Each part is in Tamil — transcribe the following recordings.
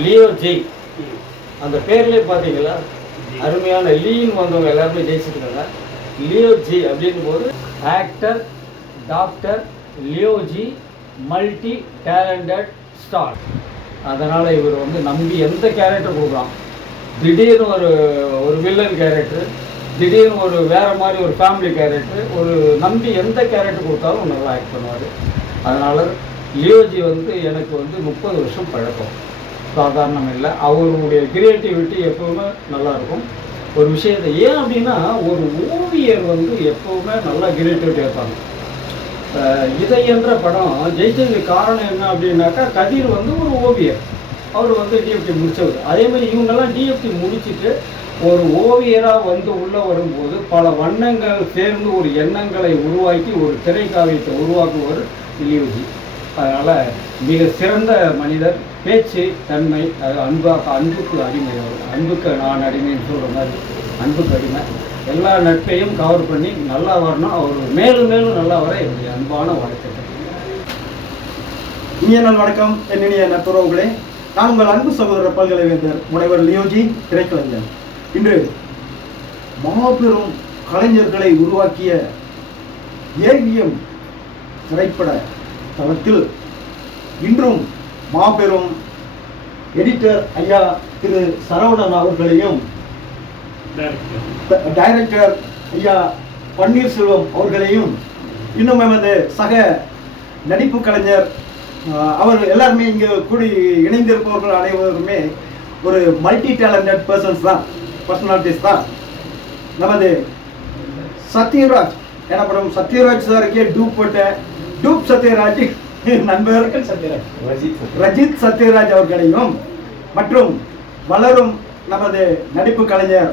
Leo G. அந்த பேர்லேயே பார்த்தீங்களா அருமையான லீன்னு வந்தவங்க எல்லாருமே ஜெயிச்சிருக்காங்க. லியோ ஜி அப்படின் போது actor doctor Leo G multi talented star. அதனால் இவர் வந்து நம்பி எந்த கேரக்டர் கொடுக்கலாம். திடீர்னு ஒரு வில்லன் கேரக்டர், திடீர்னு ஒரு வேறு மாதிரி ஒரு ஃபேமிலி கேரக்டர், ஒரு நம்பி எந்த கேரக்டர் கொடுத்தாலும் நல்லா ஆக்ட் பண்ணுவார். அதனால் லியோஜி வந்து எனக்கு வந்து 30 வருஷம் பழக்கம், சாதாரணம் இல்லை. அவருடைய கிரியேட்டிவிட்டி எப்போவுமே நல்லாயிருக்கும். ஒரு விஷயத்தை ஏன் அப்படின்னா ஒரு ஓவியர் வந்து எப்போவுமே நல்லா கிரியேட்டிவிட்டி இருப்பாங்க. இதை என்ற படம் ஜெயிச்சதுக்கு காரணம் என்ன அப்படின்னாக்கா, கதிர் வந்து ஒரு ஓவியர், அவர் வந்து டிஎஃப்டி முடித்தவர். அதேமாதிரி இவங்கெல்லாம் டிஎஃப்டி முடிச்சுட்டு ஒரு ஓவியராக வந்து உள்ளே வரும்போது பல வண்ணங்கள் சேர்ந்து ஒரு எண்ணங்களை உருவாக்கி ஒரு திரைக்காவியத்தை உருவாக்குவர் லியோஜி. அதனால் மிக சிறந்த மனிதர். பேச்சு தன்மை, அது அன்புக்கு அடிமை. அன்புக்கு நான் அடிமைன்னு சொல்கிற மாதிரி அன்புக்கு அடிமை. எல்லா நட்பையும் கவர் பண்ணி நல்லா வரணும். அவர் மேலும் மேலும் நல்லா வர என்னுடைய அன்பான வாழ்த்துக்கள். இனிய நாள் வணக்கம் என்னுடைய நட்புறவுகளே. நான் உங்கள் அன்பு சகோதரர் பல்கலைவேந்தர் முனைவர் லியோஜி திரைக்கலைஞர். இன்று மாபெரும் கலைஞர்களை உருவாக்கிய ஏவிஎம் திரைப்பட தளத்தில் இன்றும் மாபெரும் எடிட்டர் ஐயா திரு சரவணன் அவர்களையும், டைரக்டர் ஐயா பன்னீர்செல்வம் அவர்களையும், இன்னும் எமது சக நடிப்பு கலைஞர் அவர் எல்லாருமே இங்கே கூடி இணைந்திருப்பவர்கள் அனைவருமே ஒரு மல்டி டேலண்டட் பர்சனாலிட்டிஸ் தான். நமது சத்யராஜ் எனப்படும் சத்யராஜ் சாருக்கே டூப் சத்யராஜ் நண்பர் ரஜித் சத்யராஜ் அவர்களையும், மற்றும் வளரும் நமது நடிப்பு கலைஞர்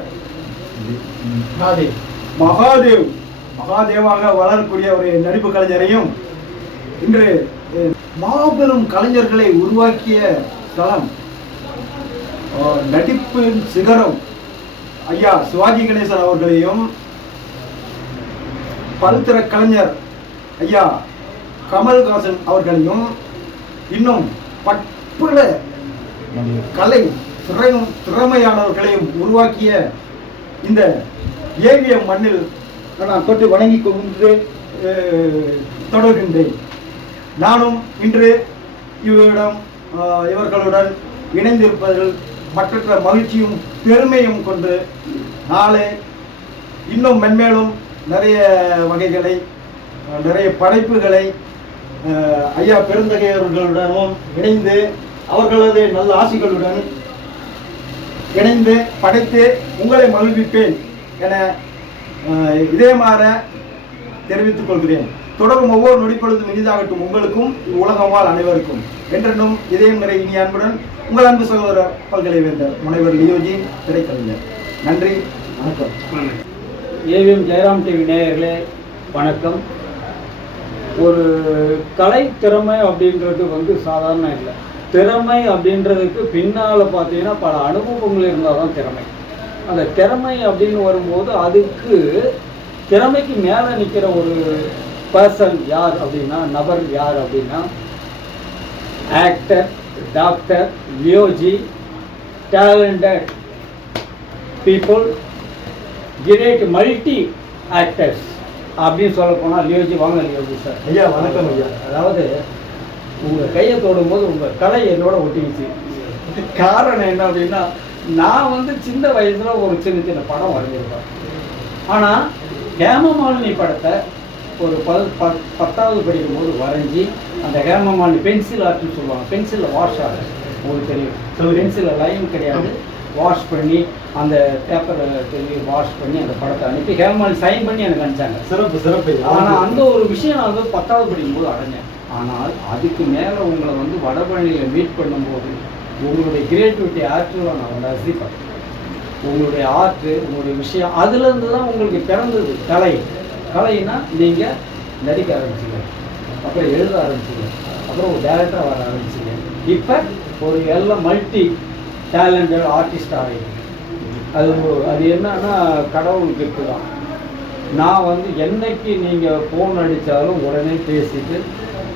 மகாதேவாக வளரக்கூடிய ஒரு நடிப்பு கலைஞரையும், இன்று மாபெரும் கலைஞர்களை உருவாக்கிய தளம் நடிப்பின் சிகரம் ஐயா சிவாஜி கணேசன் அவர்களையும், பல்திற கலைஞர் ஐயா கமல்ஹாசன் அவர்களையும், இன்னும் பற்பல கலை திறமையானவர்களையும் உருவாக்கிய இந்த ஏவிஎம் மண்ணில் நான் தொட்டு வணங்கி கொண்டு தொடர்கின்றேன். நானும் இன்று இவர்களுடன் இணைந்திருப்பதில் மற்ற மகிழ்ச்சியும் பெருமையும் கொண்டு நாளை இன்னும் மென்மேலும் நிறைய வகைகளை, நிறைய படைப்புகளை ஐயா பெருந்தகையவர்களுடனும் இணைந்து அவர்களது நல்ல ஆசிகளுடன் இணைந்து படைத்து உங்களை மகிழ்விப்பேன் என இதயமாற தெரிவித்துக் கொள்கிறேன். தொடரும் ஒவ்வொரு நொடிப்பொழுதும் இனிதாகட்டும் உங்களுக்கும் உலகம் வாழ் அனைவருக்கும். என்றென்றும் இதயம் நிறை இனி அன்புடன் உங்கள் அன்பு சகோதரர் பல்கலைவேந்தர் முனைவர் லியோஜி திரைக்கலைஞர். நன்றி, வணக்கம். ஏவிஎம் ஜெயராம் டிவி நேயர்களே வணக்கம். ஒரு கலை திறமை அப்படின்றது வந்து சாதாரண இல்லை. திறமை அப்படின்றதுக்கு பின்னால் பார்த்தீங்கன்னா பல அனுபவங்கள் இருந்தால் தான் திறமை. அந்த திறமை அப்படின்னு வரும்போது அதுக்கு திறமைக்கு மேலே நிற்கிற ஒரு பர்சன் யார் அப்படின்னா, நபர் யார் அப்படின்னா, actor doctor Leoji talented people, great multi actors அப்படின்னு சொல்ல போனால் லியோஜி. வாங்க லியோஜி சார். ஐயா வணக்கம் ஐயா. அதாவது உங்கள் கையை தொடும்போது உங்கள் கலை என்னோட ஒட்டிக்கிச்சு. காரணம் என்ன அப்படின்னா, நான் வந்து சின்ன வயசில் ஒரு சின்ன படம் வரைஞ்சிருப்பேன். ஆனால் ஹேமமாலினி படத்தை ஒரு 10வது படிக்கும்போது வரைஞ்சி, அந்த ஹேமமாலினி பென்சில் ஆர்ட்னு சொல்லுவாங்க. பென்சிலில் வாஷ் ஆகுது, உங்களுக்கு தெரியும். பென்சிலில் லைன் கிடையாது, வாஷ் பண்ணி அந்த பேப்பரை சொல்லி வாஷ் பண்ணி அந்த படத்தை அனுப்பி ஹேமமாலினி சைன் பண்ணி எனக்கு அனுப்பிச்சாங்க. சிறப்பு. ஆனால் அந்த ஒரு விஷயம் நான் வந்து 10வது படிக்கும்போது அடைஞ்சேன். ஆனால் அதுக்கு மேலே உங்களை வந்து வடபழனியில் மீட் பண்ணும்போது உங்களுடைய கிரியேட்டிவிட்டி ஆர்ட்டில் நான் வந்து ரசிப்பேன். உங்களுடைய ஆர்ட்டு, உங்களுடைய விஷயம், அதுலேருந்து தான் உங்களுக்கு பிறந்தது கலைன்னா நீங்கள் நடிக்க ஆரம்பிச்சிங்க, அப்புறம் எழுத ஆரம்பிச்சிங்க, அப்புறம் ஒரு டேரக்டராக வர ஆரம்பிச்சிங்க. இப்போ ஒரு எல்லாம் மல்டி டேலண்டட் ஆர்டிஸ்ட் ஆகிடுது. அது என்னன்னா கடவுளுக்கு இருக்குதான். நான் வந்து என்னைக்கு நீங்கள் ஃபோன் அடித்தாலும் உடனே பேசிட்டு,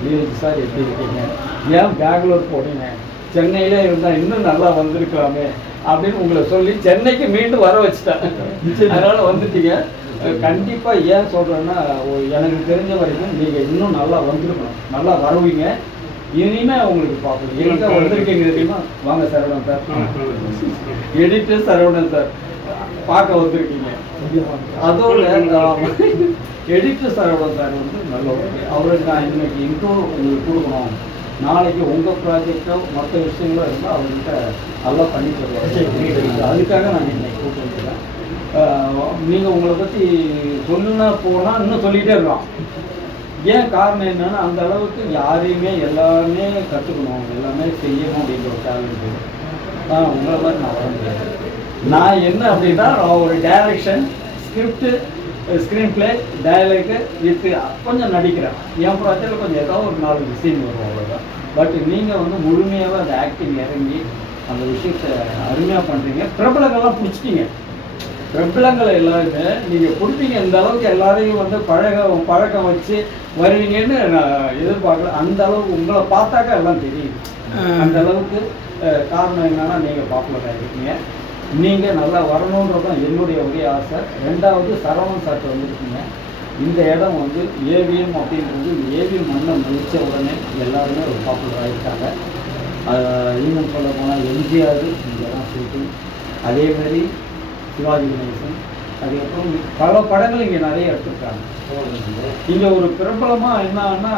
லியோஜி சார் எப்படி இருக்கீங்க, ஏன் பெங்களூர் போனீங்க, சென்னையிலே இருந்தால் இன்னும் நல்லா வந்திருக்கலாமே அப்படின்னு உங்களை சொல்லி சென்னைக்கு மீண்டும் வர வச்சுட்டேன். அதனால் வந்துட்டீங்க. கண்டிப்பாக ஏன் சொல்கிறேன்னா, எனக்கு தெரிஞ்ச வரைக்கும் நீங்கள் இன்னும் நல்லா வந்திருக்கணும், நல்லா வருவீங்க. இனிமே உங்களுக்கு பார்க்கணும். எங்கே வந்திருக்கீங்க தெரியுமா? வாங்க Saravanan sir, editor Saravanan sir பார்க்க வந்திருக்கீங்க. அதோட எடிட்டர் சரவணன் சார் வந்து நல்லவர். அவருக்கு நான் இன்னைக்கு இன்ட்ரோ உங்களுக்கு கொடுக்கணும். நாளைக்கு உங்கள் ப்ராஜெக்டோ மற்ற விஷயங்களோ இருந்தால் அவர்கிட்ட நல்லா பண்ணி தருவாங்க. அதுக்காக நான் இன்னைக்கு கூப்பிட்டு வந்துருக்கேன். நீங்கள் உங்களை பற்றி சொல்லுன்னா போனால் இன்னும் சொல்லிகிட்டே இருக்கலாம். ஏன் காரணம் என்னன்னா, அந்த அளவுக்கு யாரையுமே எல்லாமே கற்றுக்கணும், எல்லாமே செய்யணும் அப்படின்ற ஒரு டேலண்ட். உங்களை மாதிரி நான் வர முடியாது. நான் என்ன அப்படின்னா, ஒரு direction, script, screen play, dialogue with கொஞ்சம் நடிக்கிறேன். என் ப்ராஜெக்டில் கொஞ்சம் ஏதாவது ஒரு 4 சீன் வரும், அவ்வளோதான். பட் நீங்கள் வந்து முழுமையாக அந்த ஆக்டிங் இறங்கி அந்த விஷயத்தை அருமையாக பண்ணுறீங்க. பிரபலங்கள்லாம் பிடிச்சிட்டீங்க. பிரபலங்களை எல்லாருமே நீங்கள் கொடுப்பீங்க. இந்த அளவுக்கு எல்லாரையும் வந்து பழக்கம் வச்சு வருவீங்கன்னு நான் எதிர்பார்க்கல. அந்த அளவுக்கு உங்களை பார்த்தாக்கா எல்லாம் தெரியும். அந்த அளவுக்கு காரணம் என்னன்னா, நீங்கள் பாப்புலர் ஆகிருக்கீங்க. நீங்கள் நல்லா வரணுன்றதான் என்னுடைய ஒரே ஆசை. 2வது சரவணன் சார்ட்ட வந்துருக்கீங்க. இந்த இடம் வந்து ஏவிஎம் அப்படின்றது, ஏவிஎம் மண்ணை முடித்த உடனே எல்லாருமே ஒரு பாப்புலர் ஆகிருக்காங்க. இன்னும் சொல்ல போனால் எம்ஜிஆர் இங்கே தான் ஷூட்டிங், அதேமாதிரி சிவாஜி கணேசன், அதுக்கப்புறம் பல படங்கள் இங்கே நிறைய எடுத்துருக்காங்க. இங்கே ஒரு பிரபலமாக என்னன்னா,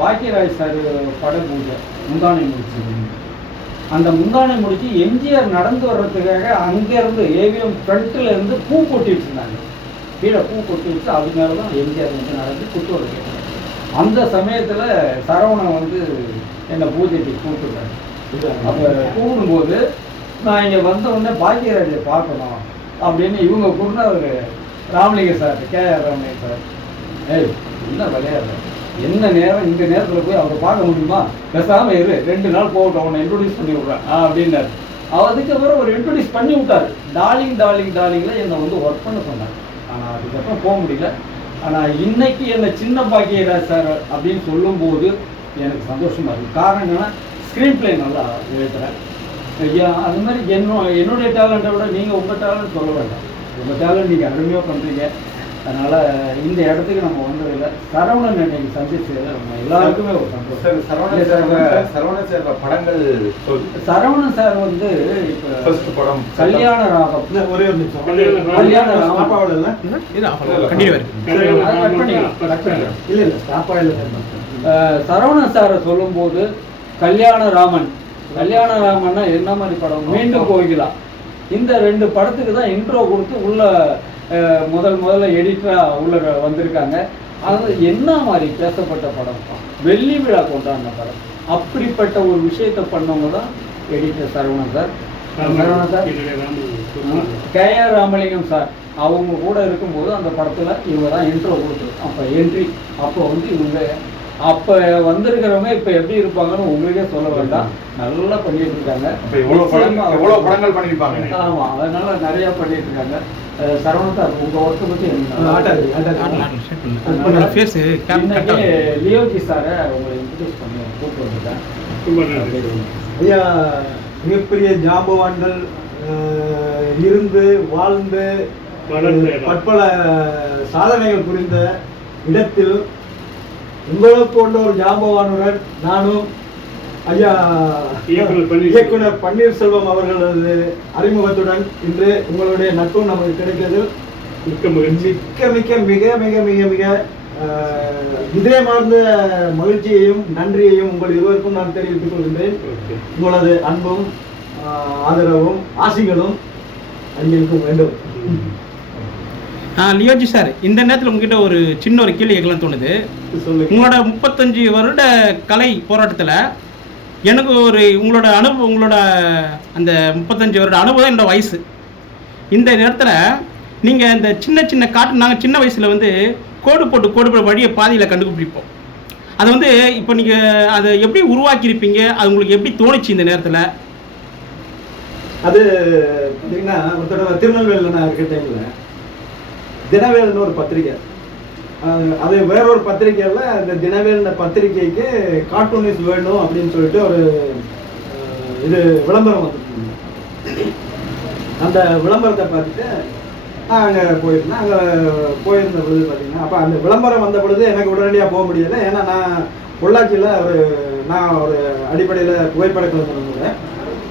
பாக்கியராஜ் சார் பட பூஜை முந்தானை முடிச்சு, அந்த முந்தானை முடிச்சு எம்ஜிஆர் நடந்து வர்றதுக்காக அங்கேருந்து ஏவிஎம் ஃப்ரண்ட்டில் இருந்து பூ கொட்டிட்டு இருந்தாங்க. கீழே பூ கொட்டி வச்சு அது மேலே தான் எம்ஜிஆர் வந்து நடந்து கூட்டு வருது. அந்த சமயத்தில் சரவணன் வந்து என்னை பூஜைக்கு கூப்பிட்டுருக்காரு. அப்போ கூப்பிடும்போது நான் இங்கே வந்த உடனே பாக்கியராஜை பார்க்கணும் அப்படின்னு இவங்க கூப்பிட்டு அவர் Ramalinga sir, KR Ramalinga sir, என்ன விளையாடுற, என்ன நேரம் இந்த நேரத்தில் போய் அவரை பார்க்க முடியுமா, பேசாமல் இரு, 2 நாள் போகட்டும், அவனை இன்ட்ரோடியூஸ் பண்ணி விட்றேன் அப்படின்னாரு. அதுக்கப்புறம் ஒரு இன்ட்ரோடியூஸ் பண்ணி விட்டார். டார்லிங்கில் என்னை வந்து ஒர்க் பண்ண சொன்னார். ஆனால் அதுக்கப்புறம் போக முடியல. ஆனால் இன்னைக்கு என்னை சின்ன பாக்கியராஜ் சார் அப்படின்னு சொல்லும்போது எனக்கு சந்தோஷமாக இருக்குது. காரணம் என்னென்னா, ஸ்க்ரீன் பிளே நல்லா எழுதுகிறேன். அது மாதிரி என்னுடைய டேலண்ட்டை விட நீங்கள் உங்கள் டேலண்ட் சொல்ல வேண்டாம். உங்கள் டேலண்ட் நீங்கள் அருமையாக பண்ணுறீங்க. அதனால் இந்த இடத்துக்கு நம்ம வந்ததில்லை. சரவணன் இன்னைக்கு சந்திச்சதில் நம்ம எல்லாருக்குமே ஒரு சந்தோஷம். சரவணன் சார் படங்கள், சரவணன் சார் வந்து இப்போ படம் கல்யாண ராகம், ஒரே ஒரு நிமிஷம், கல்யாண ராகம் சரவணன் சாரை சொல்லும்போது கல்யாண ராமன், கல்யாண ராமன்னா என்ன மாதிரி படம், மீண்டும் கோகிலா, இந்த 2 படத்துக்கு தான் இன்ட்ரோ கொடுத்து உள்ள முதல்ல எடிட்டராக உள்ள வந்திருக்காங்க. அது என்ன மாதிரி பேசப்பட்ட படம், வெள்ளி விழா கொண்டாடின படம். அப்படிப்பட்ட ஒரு விஷயத்தை பண்ணவங்க தான் editor Saravanan sir. Saravanan sir, KR Ramalingam sir அவங்க கூட இருக்கும்போது அந்த படத்தில் இவங்க தான் இன்ட்ரோ கொடுத்து, அப்போ என்ட்ரி, அப்போ வந்து இவங்க அப்போ வந்திருக்கிறவங்க இப்போ எப்படி இருப்பாங்கன்னு உங்களுக்கே சொல்ல வேண்டாம். நல்லா பண்ணிட்டு இருக்காங்க. எவ்வளோ படங்கள் பண்ணியிருப்பாங்க. ஆமாம், அதனால நிறையா பண்ணிட்டு இருக்காங்க. சரவணன் சார், உங்கள் ஒர்க்கை பற்றி இன்னைக்கு லியோஜி சாரை உங்களை இன்ட்ரடியூஸ் பண்ணி கூப்பிட்டு வந்துட்டேன். ஐயா, மிகப்பெரிய ஜாம்பவான்கள் இருந்து வாழ்ந்து பற்பல சாதனைகள் புரிந்த இடத்தில் உங்களை போன்ற ஒரு ஜாம்பவானுடன் நானும் ஐயா இயக்குனர் பன்னீர்செல்வம் அவர்களது அறிமுகத்துடன் இன்று உங்களுடைய நட்பு நமக்கு கிடைத்தது மிக்க மிக மிக மிக மிக மிக இதயமார்ந்த மகிழ்ச்சியையும் நன்றியையும் உங்கள் இருவருக்கும் நான் தெரிவித்துக் கொள்கின்றேன். உங்களது அன்பும் ஆதரவும் ஆசிகளும் அங்கிருக்கும் வேண்டும். லியோஜி சார், இந்த நேரத்தில் உங்ககிட்ட ஒரு சின்ன ஒரு கேள்வி கேட்கலாம் தோணுது. உங்களோட 35 வருட கலை போராட்டத்தில் எனக்கு ஒரு உங்களோட அனுபவம், உங்களோட அந்த 35 வருட அனுபவம் என்னோட வயசு. இந்த நேரத்தில் நீங்கள் இந்த சின்ன சின்ன நாங்கள் சின்ன வயசில் வந்து கோடு போட்டு வழியை பாதையில் கண்டுபிடிப்போம். அதை வந்து இப்போ நீங்கள் அதை எப்படி உருவாக்கியிருப்பீங்க, அது உங்களுக்கு எப்படி தோணுச்சு இந்த நேரத்தில்? அது பார்த்தீங்கன்னா, ஒரு தடவை திருநெல்வேலியில் நான் இருக்கிற டைமில் தினவேல்னு ஒரு பத்திரிக்கை, அது வேறொரு பத்திரிக்கையில் அந்த தினவேல் பத்திரிக்கைக்கு கார்ட்டூனிஸ்ட் வேணும் அப்படின்னு சொல்லிட்டு ஒரு இது விளம்பரம் வந்துருக்குங்க. அந்த விளம்பரத்தை பார்த்துட்டு நான் அங்கே போயிருந்தேன். அங்கே போயிருந்த பொழுது பார்த்தீங்கன்னா அப்போ அந்த விளம்பரம் வந்த பொழுது எனக்கு உடனடியாக போக முடியலை. ஏன்னா நான் பொள்ளாச்சியில் நான் ஒரு அடிப்படையில் புகைப்பட கலைஞர்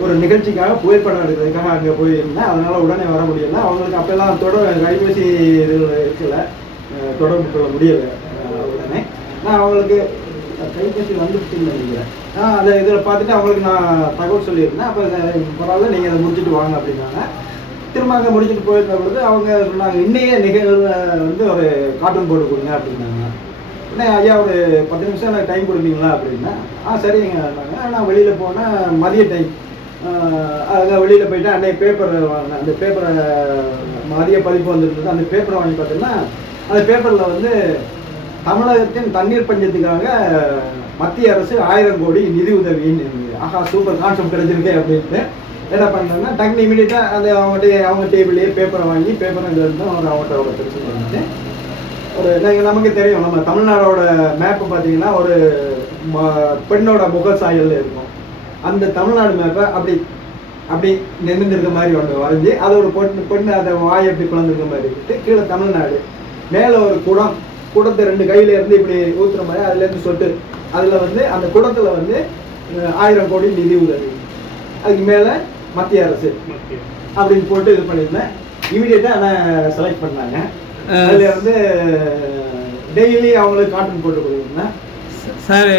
ஒரு நிகழ்ச்சிக்காக புகைப்படம் எடுக்கிறதுக்காக அங்கே போயிருந்தேன். அதனால் உடனே வர முடியலை. அவங்களுக்கு அப்போல்லாம் கைபேசி இதில் இருக்கல, தொடர்பு கொள்ள முடியலை. உடனே நான் அவங்களுக்கு கைபேசி வந்துருச்சுன்னு நினைக்கிறேன். அதை இதில் பார்த்துட்டு அவங்களுக்கு நான் தகவல் சொல்லியிருந்தேன். அப்போ பரவாயில்ல, நீங்கள் அதை முடிச்சுட்டு வாங்க அப்படின்னாங்க. திரும்ப அங்கே முடிச்சுட்டு போயிருந்த பொழுது அவங்க சொன்னாங்க, இன்னையே நிகழ்வு வந்து ஒரு கார்ட்டூன் போட்டு கொடுங்க அப்படின்னாங்க. உடனே ஐயா ஒரு 10 நிமிஷம் எனக்கு டைம் கொடுப்பீங்களா அப்படின்னா, சரிங்க. நான் வெளியில் போனேன், மதிய டைம். அங்கே வெளியில் போயிட்டு அன்றைய பேப்பர் வாங்கினேன். அந்த பேப்பரை மதிய பதிப்பு வந்துருந்தது. அந்த பேப்பரை வாங்கி பார்த்தீங்கன்னா அந்த பேப்பரில் வந்து தமிழகத்தின் தண்ணீர் பஞ்சத்துக்காக மத்திய அரசு 1000 கோடி நிதி உதவின்னு இருந்தது. ஆஹா, சூப்பர் கான்செப்ட் கிடைச்சிருக்கே அப்படின்ட்டு என்ன பண்ணுறேன்னா டக்குனு இமீடியட்டாக அது அவங்க டேபிள்லேயே பேப்பரை வாங்கி பேப்பருங்கிறது அவங்கள்ட்ட ஒரு பிரச்சனை இருந்துச்சு. நமக்கு தெரியும், நம்ம தமிழ்நாடோட மேப்பு பார்த்தீங்கன்னா ஒரு பெண்ணோட முக சாயல் இருக்கும். அந்த தமிழ்நாடு மேப்பை அப்படி நிமிர்ந்திருக்க மாதிரி ஒன்று வரைஞ்சி அதை ஒரு பொண்ணு அதை வாயை எப்படி குழந்திருக்க மாதிரி இருக்குது. கீழே தமிழ்நாடு, மேலே ஒரு குடத்தை 2 கையில இருந்து இப்படி ஊற்றுற மாதிரி அதுலேருந்து சொட்டு. அதில் வந்து அந்த குடத்தில் வந்து 1000 கோடி நிதி உதவி, அதுக்கு மேலே மத்திய அரசு அப்படின்னு போட்டு இது பண்ணியிருந்தேன். இமீடியட்டாக அதை செலக்ட் பண்ணாங்க. அதில் வந்து டெய்லி அவங்களுக்கு கார்ட்டூன் போட்டு கொடுக்குறேன். சார்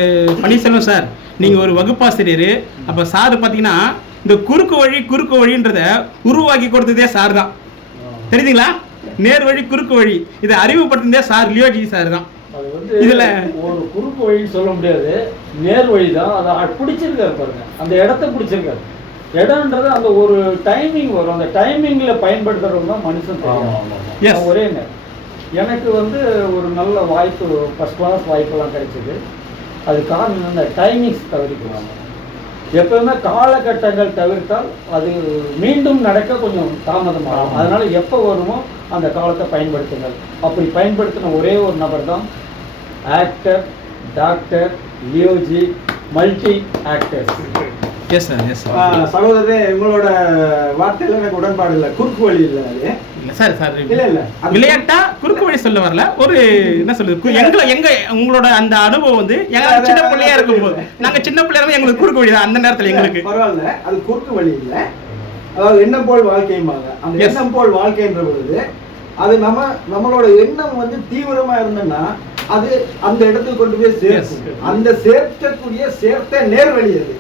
பன்னீர்செல்வம் சார், நீங்கள் ஒரு வகுப்பாசிரியர். அப்போ சார் பார்த்தீங்கன்னா இந்த குறுக்கு வழின்றத உருவாக்கி கொடுத்ததே சார் தான், தெரியுதுங்களா? நேர் வழி குறுக்கு வழி இதை அறிமுகப்படுத்தினதே சார் லியோஜி சார் தான். அது வந்து இதில் ஒரு குறுக்கு வழின்னு சொல்ல முடியாது, நேர் வழி தான். அதை பிடிச்சிருக்காரு பாருங்க, அந்த இடத்த பிடிச்சிருக்காரு. இடம்ன்றது அந்த ஒரு டைமிங் வரும், அந்த டைமிங்கில் பயன்படுத்துறவங்க தான் மனுஷன் தெரியும். ஒரே நேரம் எனக்கு வந்து ஒரு நல்ல வாய்ப்பு, ஃபஸ்ட் கிளாஸ் வாய்ப்பெல்லாம் கிடைச்சிது. அது காரணம் அந்த டைமிங்ஸ் தவிர்க்கலாம். எப்பவுமே காலகட்டங்கள் தவிர்த்தால் அது மீண்டும் நடக்க கொஞ்சம் தாமதமாகும். அதனால எப்போ வருமோ அந்த காலத்தை பயன்படுத்துங்கள். அப்படி பயன்படுத்தின ஒரே ஒரு நபர் தான் actor doctor Leoji, multi actors. Yes sir, yes sir. சகோதரரே, உங்களோட வார்த்தையில எனக்கு உடன்பாடு இல்லை, குறுக்கு வழி இல்லை. அது இல்லை சார், சார் இல்லை விளையாட்டா குறுக்கு வழி சொல்ல வரல. ஒரு என்ன சொல்லுது, எங்க உங்களோட அந்த அனுபவம் வந்து எங்களுக்கு சின்ன பிள்ளையா இருக்கும்போது, நாங்க சின்ன பிள்ளையா இருக்கும் எங்களுக்கு குறுக்கு வழி தான் அந்த நேரத்தில் எங்களுக்கு. பரவாயில்ல, அது குறுக்கு வழி இல்லை. அதாவது எண்ணம் போல் வாழ்க்கையுமாங்க. அந்த எண்ணம் போல் வாழ்க்கைன்ற பொழுது அது நம்மளோட எண்ணம் வந்து தீவிரமா இருந்ததுன்னா அது அந்த இடத்துக்கு கொண்டு போய் சேர்க்கும். அந்த சேர்த்த நேர்வழி அது.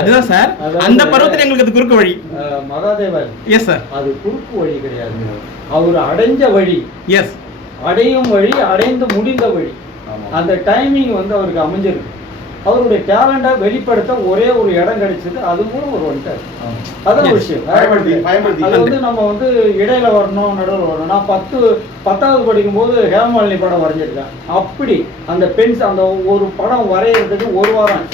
அதுதான் சார், அந்த பருவத்தில் எங்களுக்கு அது குறுக்கு வழி. மகாதேவன், எஸ் சார், அது குறுக்கு வழி கிடையாது, அவர் அடைஞ்ச வழி. எஸ், அடையும் வழி, அடைந்து முடிந்த வழி. அந்த டைமிங் வந்து அவருக்கு அமைஞ்சிருக்கு. அவருடைய டேலண்டை வெளிப்படுத்த ஒரே ஒரு இடம் கிடைச்சது, அது மூலம் ஒரு வந்துட்டார். அதான் விஷயம். அது வந்து நம்ம வந்து இடையில வரணும், நடுவில் வரணும். நான் 10வது படிக்கும் போது ஹேமாலினி படம் வரைஞ்சிருக்கேன். அப்படி அந்த அந்த ஒரு படம் வரைகிறதுக்கு 1 வாரம்,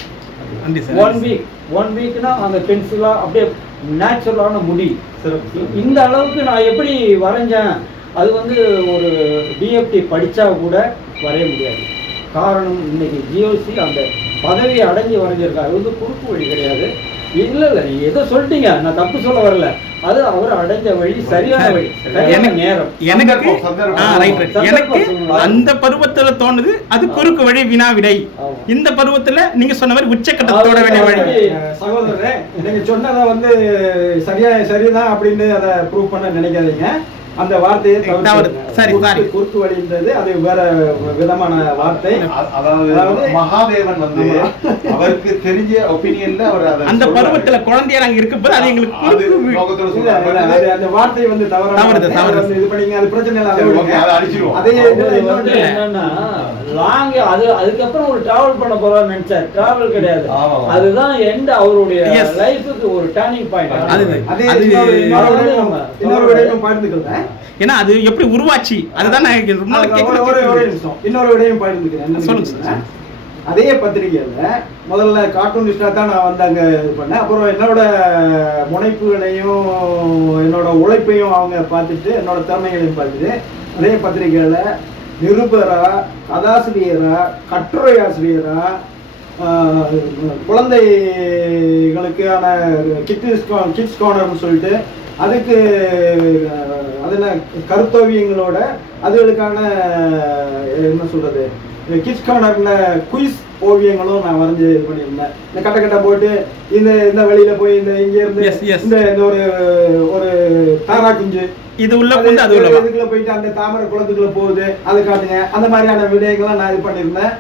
1 வீக்னா அந்த பென்சிலா அப்படியே நேச்சுரலான முடி. இந்த அளவுக்கு நான் எப்படி வரைஞ்சேன், அது வந்து ஒரு டிஎஃப்டி படித்தா கூட வரைய முடியாது. காரணம், இன்னைக்கு ஜியோசி அந்த பதவியை அடைஞ்சு வரைஞ்சிருக்காரு. அது வந்து குறுக்கு வழி கிடையாது. இல்லை நீ எதோ சொல்லிட்டீங்க, நான் தப்பு சொல்ல வரல. அது அவர் அடைஞ்ச வழி, சரியான வழி, சரியான நேரம். எனக்கு அந்த பருவத்துல தோணுது அது குறுக்கு வழி வினா விடை. இந்த பருவத்துல நீங்க சொன்ன மாதிரி உச்சக்கட்டத்தோட வேண்டிய வழி. சகோதரரே, நீங்க சொன்னதை வந்து சரிதான் அப்படின்னு அதை ப்ரூவ் பண்ண நினைக்காதீங்க. அந்த வார்த்தையை குறுக்கு வழின்றது அது வேற விதமான வார்த்தை. அதாவது மகாதேவன் வந்து அவருக்கு தெரிஞ்ச ஒபினியன்ல அவர் அந்த பருவத்துல குழந்தையா நாங்க இருக்கும்போது அது எங்களுக்கு அந்த வார்த்தை வந்து தவறு இது பண்ணீங்க, அது பிரச்சனை இல்லை, அதை அடிச்சிருவோம். அதே என்னன்னா லாங் அதுக்கப்புறம் ஒரு டிராவல் பண்ண போறான்னு நினைச்சார். டிராவல் கிடையாது, அதுதான் எண்ட் அவருடைய லைஃபுக்கு ஒரு டர்னிங் பாயிண்ட். இன்னொரு விடயம் பகிர்ந்துக்கிறேன். ஏன்னா அது எப்படி உருவாச்சு அதுதான் இன்னொரு விடயம் பகிர்ந்துக்கிறேன். சொல்லுங்க. அதே பத்திரிகையில முதல்ல கார்ட்டூனிஸ்டா தான் நான் வந்து அங்க இது பண்ணேன். அப்புறம் என்னோட முனைப்புகளையும் என்னோட உழைப்பையும் அவங்க பார்த்துட்டு, என்னோட திறமைகளையும் பார்த்துட்டு அதே பத்திரிகையில நிருபரா, கதாசிரியரா, கட்டுரை ஆசிரியரா, குழந்தைகளுக்கான கிட்ஸ் கார்னர்னு சொல்லிட்டு அதுக்கு அது என்ன கருத்தோவியங்களோட அதுகளுக்கான என்ன சொல்றது கிட்ஸ் கார்னர்ல குயிஸ் ஓவியங்களும் நான் வரைஞ்சி இது பண்ணியிருந்தேன். இந்த கட்ட போட்டு இந்த வழியில போய் இங்க இருந்து இந்த ஒரு ஒரு தாரா குஞ்சு இது உள்ள இதுக்குள்ள போயிட்டு அந்த தாமரை குளத்துக்குள்ள போகுது அது காட்டுங்க. அந்த மாதிரியான விடயங்கள்லாம் நான் இது பண்ணியிருந்தேன்.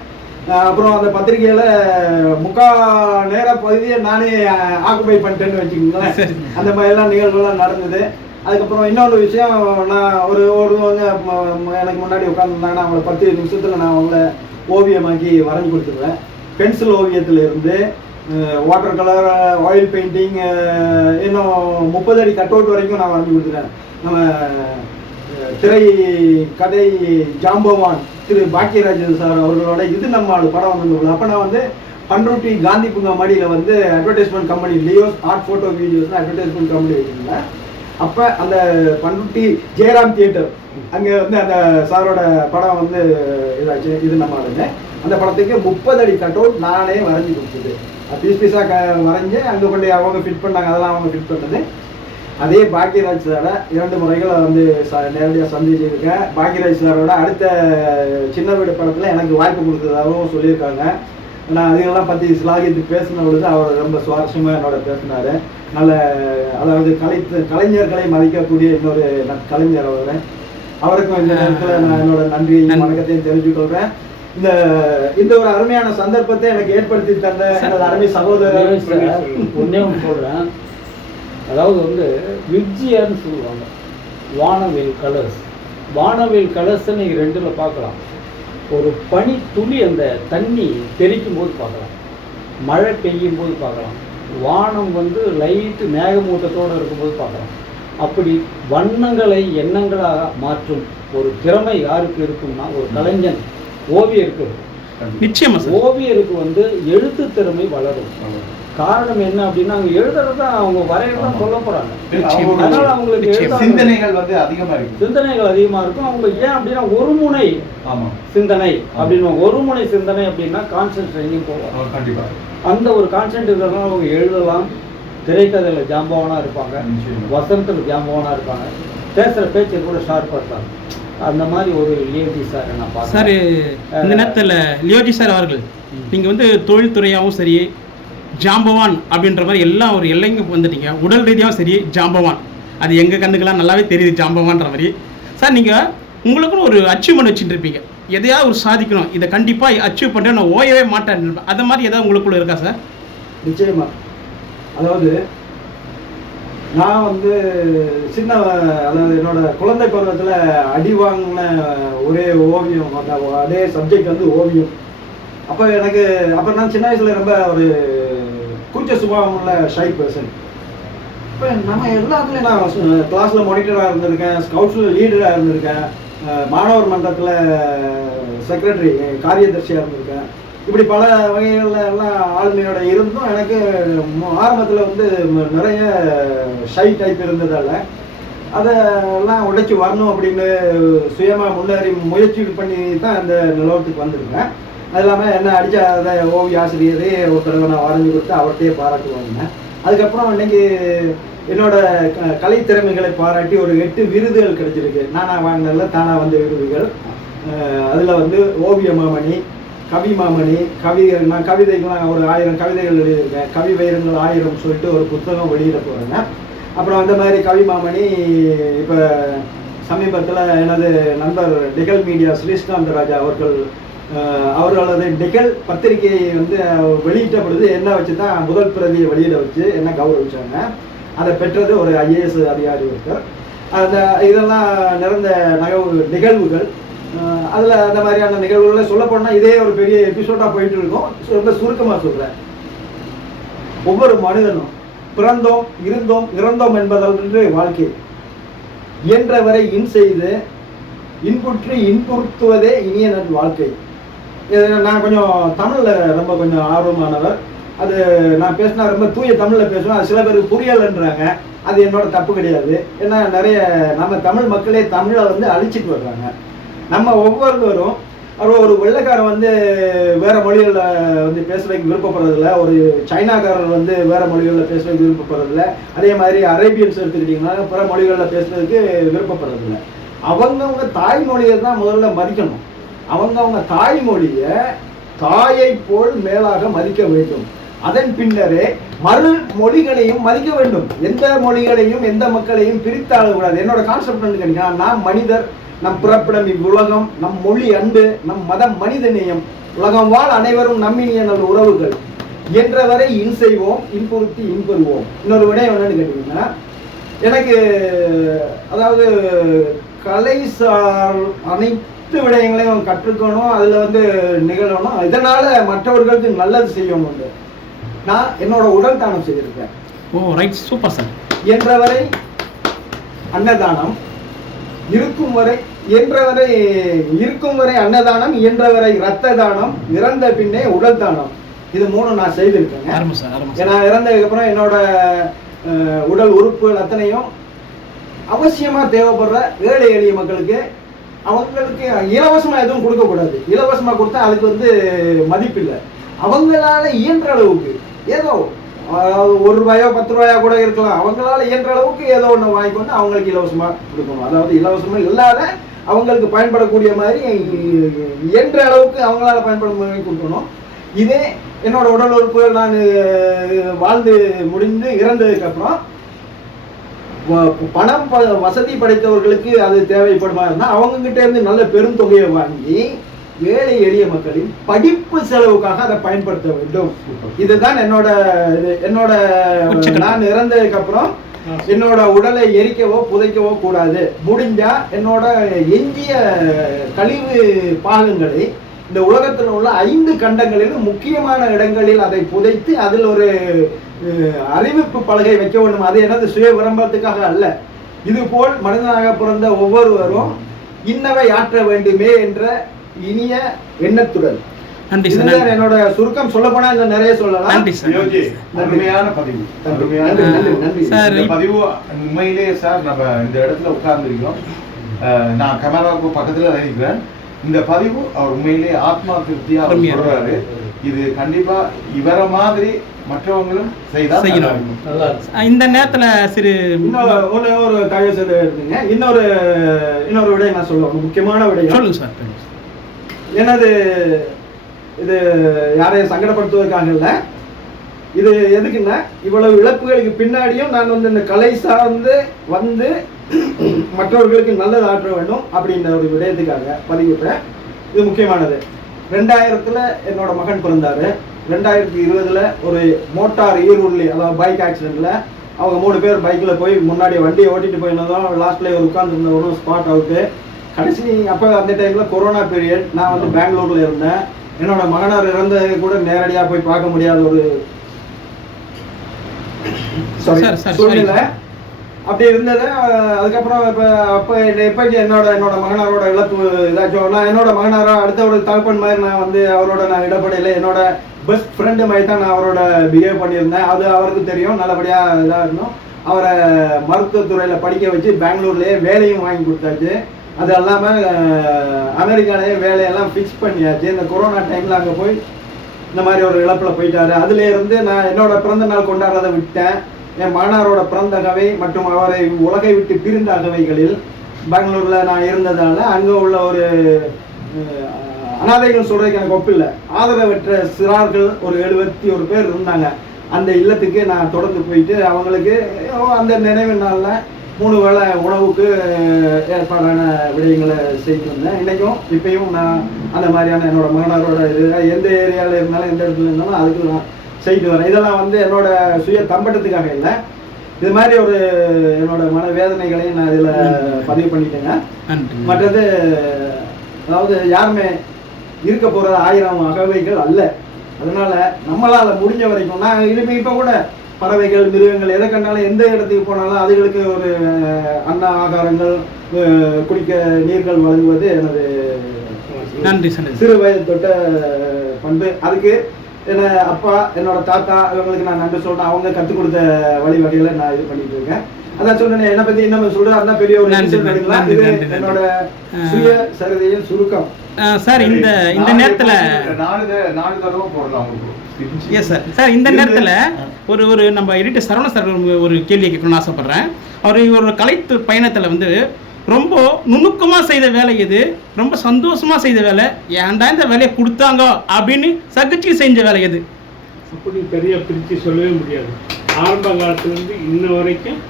அப்புறம் அந்த பத்திரிகையில நேர பகுதியை நானே ஆக்குபை பண்ணிட்டேன்னு வச்சுக்கோங்களேன். அந்த மாதிரிலாம் நிகழ்வுகள்லாம் நடந்தது. அதுக்கப்புறம் இன்னொரு விஷயம், நான் ஒருவங்க எனக்கு முன்னாடி உட்காந்துருந்தாங்கன்னா அவங்கள 10 நிமிஷத்துல நான் அவங்கள ஓவியமாக்கி வரைஞ்சி கொடுத்துருவேன். பென்சில் ஓவியத்துல இருந்து வாட்டர் கலர், ஆயில் பெயிண்டிங், இன்னும் 30 அடி கட் அவுட் வரைக்கும் நான் வரைஞ்சி கொடுத்துருவேன். நம்ம திரை கதை ஜாம்பவான் திரு பாக்கியராஜ் சார் அவர்களோட இது நம்ம படம் வந்து அப்போ நான் வந்து பண்ருட்டி காந்தி பூங்கா மடியில் வந்து advertisement company Leo's art photo videos advertisement company வச்சுருந்தேன். அப்போ அந்த பண்ருட்டி ஜெயராம் தியேட்டர் அங்கே வந்து அந்த சாரோட படம் வந்து இதாச்சு. இது நம்ம அந்த படத்துக்கு 30 அடி கட் அவுட் நானே வரைஞ்சி கொடுத்தது. பீஸாக வரைஞ்சி அங்கே கொண்டு அவங்க ஃபிட் பண்ணாங்க. அதெல்லாம் அவங்க ஃபிட் பண்ணது. அதே பாக்கியராஜ் சாரை 2 முறைகளை வந்து நேரடியாக சந்திச்சிருக்கேன். பாக்கியராஜ் சாரோட அடுத்த சின்ன வீடு படத்தில் எனக்கு வாய்ப்பு கொடுத்ததாகவும் சொல்லியிருக்காங்க. நான் அதுகளெல்லாம் பற்றி சிலாகித்து பேசின பொழுது அவர் ரொம்ப சுவாரஸ்யமாக என்னோட பேசினார். நல்ல அதாவது கலைஞர்களை மதிக்கக்கூடிய இன்னொரு கலைஞர் அவருக்கும் இந்த நேரத்தில் நான் என்னோட நன்றியையும் வணக்கத்தையும் தெரிஞ்சுக்கொள்கிறேன். இந்த ஒரு அருமையான சந்தர்ப்பத்தை எனக்கு ஏற்படுத்தி தந்த எனது அருமை சகோதரர் ஒன்னே ஒன்று சொல்கிறேன். அதாவது வந்து விப்ஜியான்னு சொல்லுவாங்க, வானவில் கலர்ஸ். வானவில் கலர்ஸை நீங்கள் 2ல் பார்க்கலாம். ஒரு பனி துளி அந்த தண்ணி தெளிக்கும் போது பார்க்கலாம், மழை பெய்யும் போது பார்க்கலாம், வானம் வந்து லைட்டு மேகமூட்டத்தோடு இருக்கும்போது பார்க்கலாம். அப்படி வண்ணங்களை எண்ணங்களாக மாற்றும் ஒரு திறமை யாருக்கு இருக்கும்னா ஒரு கலைஞன் ஓவியருக்கு. நிச்சயமா ஓவியருக்கு வந்து எழுத்து திறமை வளரும். காரணம் என்ன அப்படின்னா அவங்க எழுதுறதா அவங்க வரையறதான் சொல்ல போறாங்க. அதனால அவங்களுக்கு சிந்தனைகள் வந்து அதிகமா இருக்கும். சிந்தனைகள் அதிகமா இருக்கும். அவங்க ஏன் அப்படின்னா ஒருமுனை சிந்தனை அப்படின்னு, ஒருமுனை சிந்தனை அப்படின்னா கான்சென்ட்ரேஷன் போவாங்க. கண்டிப்பா அந்த ஒரு கான்சென்ட் இருக்கிறதுனால அவங்க எழுதலாம். திரைக்கதையில ஜாம்பவானா இருப்பாங்க, வசனத்துல ஜாம்பவானா இருப்பாங்க, பேசுற பேச்சு கூட ஷார்ப்பா இருப்பாங்க. அந்த மாதிரி ஒரு லியோஜி சார் நான் பார்த்தேன். சார் இந்த நேரத்தில் லியோஜி சார் அவர்கள் நீங்கள் வந்து தொழில்துறையாகவும் சரி, ஜாம்பவான் அப்படின்ற மாதிரி எல்லாம் ஒரு எல்லைங்க வந்துட்டீங்க. உடல் ரீதியாகவும் சரி ஜாம்பவான், அது எங்கள் கண்ணுக்கெல்லாம் நல்லாவே தெரியுது ஜாம்பவான்ற மாதிரி. சார் நீங்கள் உங்களுக்குன்னு ஒரு அச்சீவ்மெண்ட் வச்சுட்டு இருப்பீங்க, எதையாவது ஒரு சாதிக்கணும், இதை கண்டிப்பாக அச்சீவ் பண்ணுறேன், நான் ஓயவே மாட்டேன், அந்த மாதிரி ஏதாவது உங்களுக்குள்ள இருக்கா சார்? நிச்சயமா. அதாவது நான் வந்து அதாவது என்னோட குழந்தை பருவத்தில் அடி வாங்கின ஒரே ஓவியம், அதே சப்ஜெக்ட் வந்து ஓவியம். அப்போ நான் சின்ன வயசுல ரொம்ப ஒரு கூச்ச சுபாவம் உள்ள ஷை பர்சன். இப்போ நம்ம எல்லாத்துலேயும் நான் கிளாஸில் மானிட்டராக இருந்திருக்கேன், ஸ்கவுட்ஸில் லீடராக இருந்திருக்கேன், மாணவர் மன்றத்தில் செக்ரட்டரி காரியதர்சியாக இருந்திருக்கேன். இப்படி பல வகைகளில் எல்லாம் ஆளுமையோட இருந்தும் எனக்கு ஆரம்பத்தில் வந்து நிறைய ஷை டைப் இருந்ததால் அதெல்லாம் உடைச்சி வரணும் அப்படின்னு சுயமாக முன்னேறி முயற்சி பண்ணி தான் அந்த நிலவரத்துக்கு வந்திருக்கேன். அது இல்லாமல் என்ன அடித்த அதை ஓவிய ஆசிரியரே ஒரு தடவை நான் வரைஞ்சி கொடுத்து அவர்கிட்டயே பாராட்டு வாங்கினேன். அதுக்கப்புறம் இன்னைக்கு என்னோட கலை திறமைகளை பாராட்டி ஒரு 8 விருதுகள் கிடைச்சிருக்கு. நானாக வாங்கினதில் தானாக வந்த விருதுகள். அதில் வந்து ஓவிய மாமணி, கவி மாமணி, நான் கவிதைகள்லாம் ஒரு 1000 கவிதைகள் எழுதியிருக்கேன். கவி வைரங்கள் 1000 சொல்லிட்டு ஒரு புத்தகம் வெளியிட போகிறேங்க. அப்புறம் அந்த மாதிரி கவி மாமணி இப்போ சமீபத்தில் எனது நண்பர் டிகல் மீடியா ஸ்ரீஸ்காந்த் ராஜா அவர்களது டிகல் பத்திரிகையை வந்து வெளியிட்ட பொழுது என்ன வச்சு தான் முதல் பிரதியை வெளியிட வச்சு என்ன கௌரவிச்சாங்க. அதை பெற்றது ஒரு IAS அதிகாரி ஒருத்தர். அந்த இதெல்லாம் நிறந்த நிகழ்வுகள். அதில் அந்த மாதிரியான நிகழ்வுகளில் சொல்ல போனால் இதே ஒரு பெரிய எபிசோடாக போயிட்டு இருக்கும். ரொம்ப சுருக்கமாக சொல்கிறேன். ஒவ்வொரு மனிதனும் பிறந்தோம், இருந்தோம், இறந்தோம் என்பதன்று வாழ்க்கை. இயன்றவரை செய்து இன்புற்று இன்புறுத்துவதே இனிய நல் வாழ்க்கை. நான் கொஞ்சம் தமிழில் ரொம்ப கொஞ்சம் ஆர்வமானவர். அது நான் பேசினா ரொம்ப தூய தமிழில் பேசுவேன். அது சில பேருக்கு புரியலைன்றாங்க. அது என்னோட தப்பு கிடையாது. ஏன்னா நிறைய நம்ம தமிழ் மக்களே தமிழை வந்து அழிச்சிட்டு வர்றாங்க. நம்ம ஒவ்வொருவரும் அப்புறம் ஒரு வெள்ளைக்காரன் வந்து வேற மொழிகளில் வந்து பேசுறதுக்கு விருப்பப்படுறதில்ல, ஒரு சைனாக்காரர் வந்து வேற மொழிகளில் பேசுறதுக்கு விருப்பப்படுறதில்ல, அதே மாதிரி அரேபியன்ஸ் எடுத்துக்கிட்டிங்கன்னா பிற மொழிகளில் பேசுறதுக்கு விருப்பப்படுறதில்ல. அவங்கவுங்க தாய்மொழியை தான் முதல்ல மதிக்கணும். அவங்கவுங்க தாய்மொழியை தாயை போல் மேலாக மதிக்க வேண்டும். அதன் பின்னரே மறு மொழிகளையும் மதிக்க வேண்டும். எந்த மொழிகளையும் எந்த மக்களையும் பிரித்தாளக்கூடாது. என்னோட கான்செப்ட் வந்து கேட்டீங்கன்னா, நாம் மனிதர், நம் பிறப்பிடம் இவ்வுலகம், நம் மொழி அன்பு, நம் மதம் மனிதநேயம், உலகம் வாழ் அனைவரும் நம்மினிய நல்ல உறவுகள் என்றவரை இன் செய்வோம், இன்புறுத்தி இன்பெறுவோம். இன்னொரு விடயம் என்னன்னு கேட்டீங்கன்னா, எனக்கு அதாவது கலைசார் அனைத்து விடயங்களையும் கற்றுக்கணும், அதில் வந்து நிகழணும், இதனால மற்றவர்களுக்கு நல்லது செய்யணும். நான் என்னோட உடல் தானம் செய்திருக்கேன். ஓ ரைட், சூப்பர் சார். என்றவரை அன்னதானம், இருக்கும் வரை அன்னதானம், இயன்றவரை இரத்த தானம், இறந்த பின்னே உடல் தானம். இது 3 நான் செய்திருக்கேங்க. ஏன்னா இறந்ததுக்கு அப்புறம் என்னோட உடல் உறுப்புகள் அத்தனையும் அவசியமா தேவைப்படுற ஏழை எளிய மக்களுக்கு, அவங்களுக்கு இலவசமா எதுவும் கொடுக்கக்கூடாது. இலவசமா கொடுத்தா அதுக்கு வந்து மதிப்பு இல்லை. அவங்களால இயன்ற அளவுக்கு ஏதோ ₹1 ₹10 கூட இருக்கலாம், அவங்களால இயன்ற அளவுக்கு ஏதோ ஒன்று வாங்கிக்கொண்டு அவங்களுக்கு இலவசமா கொடுக்கணும். அதாவது இலவசமா இல்லாத அவங்களுக்கு பயன்படக்கூடிய மாதிரி இயன்ற அளவுக்கு அவங்களால பயன்படும் மாதிரி கொடுக்கணும். இதே என்னோட உடல் உறுப்புகள் நான் வாழ்ந்து முடிந்து இறந்ததுக்கு அப்புறம் பணம் வசதி படைத்தவர்களுக்கு அது தேவைப்படுமா இருந்தால் அவங்ககிட்ட இருந்து நல்ல பெரும் தொகையை வாங்கி ஏழை எளிய மக்களின் படிப்பு செலவுக்காக அதை பயன்படுத்த வேண்டும். இதுதான் என்னோட நான் இறந்ததுக்கு அப்புறம் என்னோட உடலை எரிக்கவோ புதைக்கவோ கூடாது. முடிஞ்சா என்னோட எஞ்சிய கழிவு பாகங்களை இந்த உலகத்தில் உள்ள 5 கண்டங்களிலும் முக்கியமான இடங்களில் அதை புதைத்து அதில் ஒரு அறிவிப்பு பலகை வைக்க வேண்டும். அது எனது சுய விளம்பரத்துக்காக அல்ல. இதுபோல் மனிதனாக பிறந்த ஒவ்வொருவரும் இன்னவை ஆற்ற வேண்டுமே என்ற இனிய எண்ணத்துடன். நன்றி சார். என்னோட சுருக்கம் சொல்ல போனா இந்த நிறைய சொல்லலாம். நன்றி சார். அருமையான பதிவு. நன்றி சார். இந்த பதிவு உண்மையிலேயே சார் நம்ம இந்த இடத்துல உட்கார்ந்துருக்கோம், நான் கேமராவுக்கு பக்கத்துல இருக்கிறேன். இந்த பதிவு அவர் உண்மையிலேயே ஆத்மா திருப்தியா சொல்றாரு. இது கண்டிப்பா இவர மாதிரி மற்றவங்களும் செய்யணும். இந்த நேரத்துல சிறு ஒரு தகவல் சொல்லுங்க. இன்னொரு விடயம் நான் சொல்லுவேன், முக்கியமான விடயம். சொல்லுங்க சார். என்னது, இது யாரையும் சங்கடப்படுத்துவதற்காக இல்லை. இது எதுக்குன்னா, இவ்வளவு இழப்புகளுக்கு பின்னாடியும் நான் வந்து இந்த கலை சார்ந்து வந்து மற்றவர்களுக்கு நல்லது ஆற்ற வேண்டும் அப்படின்ற ஒரு விடயத்துக்காக பதிவிட்டேன். இது முக்கியமானது. 2000 என்னோட மகன் பிறந்தாரு. 2020 ஒரு மோட்டார் ஈருள்ளி, அதாவது பைக் ஆக்சிடென்ட்ல அவங்க 3 பேர் பைக்கில் போய் முன்னாடி வண்டியை ஓட்டிட்டு போயிருந்ததும் லாஸ்ட்ல ஒரு உட்கார்ந்துருந்தவரும் ஸ்பாட் அவுட்டு. கடைசி அப்போ அந்த டைமில் கொரோனா பீரியட். நான் வந்து பெங்களூரில் இருந்தேன். என்னோட மகனார் இறந்தது கூட நேரடியாக போய் பார்க்க முடியாத ஒரு சூழ்நிலை அப்படி இருந்தது. அதுக்கப்புறம் இப்போ என்னோட மகனாரோட இழப்பு இதாச்சும். நான் என்னோட மகனாரோ அடுத்த ஒரு தகப்பன் மாதிரி நான் வந்து அவரோட நான் இடப்படையில் என்னோட பெஸ்ட் ஃப்ரெண்டு மாதிரி தான் நான் அவரோட பிஹேவ் பண்ணியிருந்தேன். அது அவருக்கு தெரியும். நல்லபடியாக இதாக இருந்தோம். அவரை மருத்துவத்துறையில் படிக்க வச்சு பெங்களூர்லேயே வேலையும் வாங்கி கொடுத்தாச்சு. அது இல்லாமல் அமெரிக்காலேயே வேலையெல்லாம் ஃபிக்ஸ் பண்ணியாச்சு. இந்த கொரோனா டைமில் அங்கே போய் இந்த மாதிரி ஒரு இழப்பில் போயிட்டாரு. அதுலேருந்து நான் என்னோட பிறந்த நாள் கொண்டாடுறதை விட்டேன். என் மகனாரோட பிறந்த அகவை மற்றும் அவரை உலகை விட்டு பிரிந்த அகவைகளில் பெங்களூரில் நான் இருந்ததால் அங்கே உள்ள ஒரு அனாதைகள் சொல்கிறதுக்கு எனக்கு ஒப்பில்லை, ஆதரவற்ற சிறார்கள் ஒரு 71 பேர் இருந்தாங்க. அந்த இல்லத்துக்கு நான் தொடர்ந்து போயிட்டு அவங்களுக்கு அந்த நினைவு நாளில் 3 வேளை உணவுக்கு ஏற்பாடான விடயங்களை செய்திருந்தேன். இன்றைக்கும் இப்பயும் நான் அந்த மாதிரியான என்னோட மகனாரோட இது எந்த ஏரியாவில் இருந்தாலும் எந்த இடத்துல இருந்தாலும் அதுக்கு நான் செய்து வரேன். இதெல்லாம் வந்து என்னோட சுய தம்பட்டத்துக்காக இல்லை. இது மாதிரி ஒரு என்னோட மனவேதனைகளையும் நான் இதில் பதிவு பண்ணிட்டேங்க. மற்றது அதாவது யாருமே இருக்க போகிற 1000 அகவைகள் அல்ல. அதனால நம்மளால் முடிஞ்ச வரைக்கும் நான் இப்போ கூட பறவைகள் மிருகங்கள் எதை கண்டாலும் எந்த இடத்துக்கு போனாலும் அதுகளுக்கு ஒரு அன்ன ஆகாரங்கள் குடிக்க நீர்கள் வழங்குவது எனது சிறு வயது தொட்ட பண்பு. அதுக்கு என்ன அப்பா என்னோட தாத்தா இவங்களுக்கு நான் நன்றி சொல்றேன். அவங்க கற்றுக் கொடுத்த வழிவகைகளை நான் இது பண்ணிட்டு இருக்கேன். அதான் சொல்றேன், என்னை பத்தி இன்னும் சொல்றது அதுதான் பெரிய ஒரு எடுக்கலாம். இது என்னோட சுய சரிதையின் சுருக்கம். சார் இந்த நேரத்தில் நாலு தடவை போடலாம் உங்களுக்கு. Yes sir. சார் இந்த நேரத்தில் ஒரு நம்ம எடிட்டர் சரவண சார் ஒரு கேள்வி கேட்கணும்னு ஆசைப்பட்றேன். அவர் ஒரு கலை பயணத்தில் வந்து ரொம்ப நுணுக்கமாக செய்த வேலை எது, ரொம்ப சந்தோஷமாக செய்த வேலை, ஏன்டா இந்த வேலையை கொடுத்தாங்க அப்படின்னு சகிச்சு செஞ்ச வேலை எது? அப்படி பெரிய பிரித்து சொல்லவே முடியாது. ஆரம்ப காலத்துலேருந்து இன்ன வரைக்கும்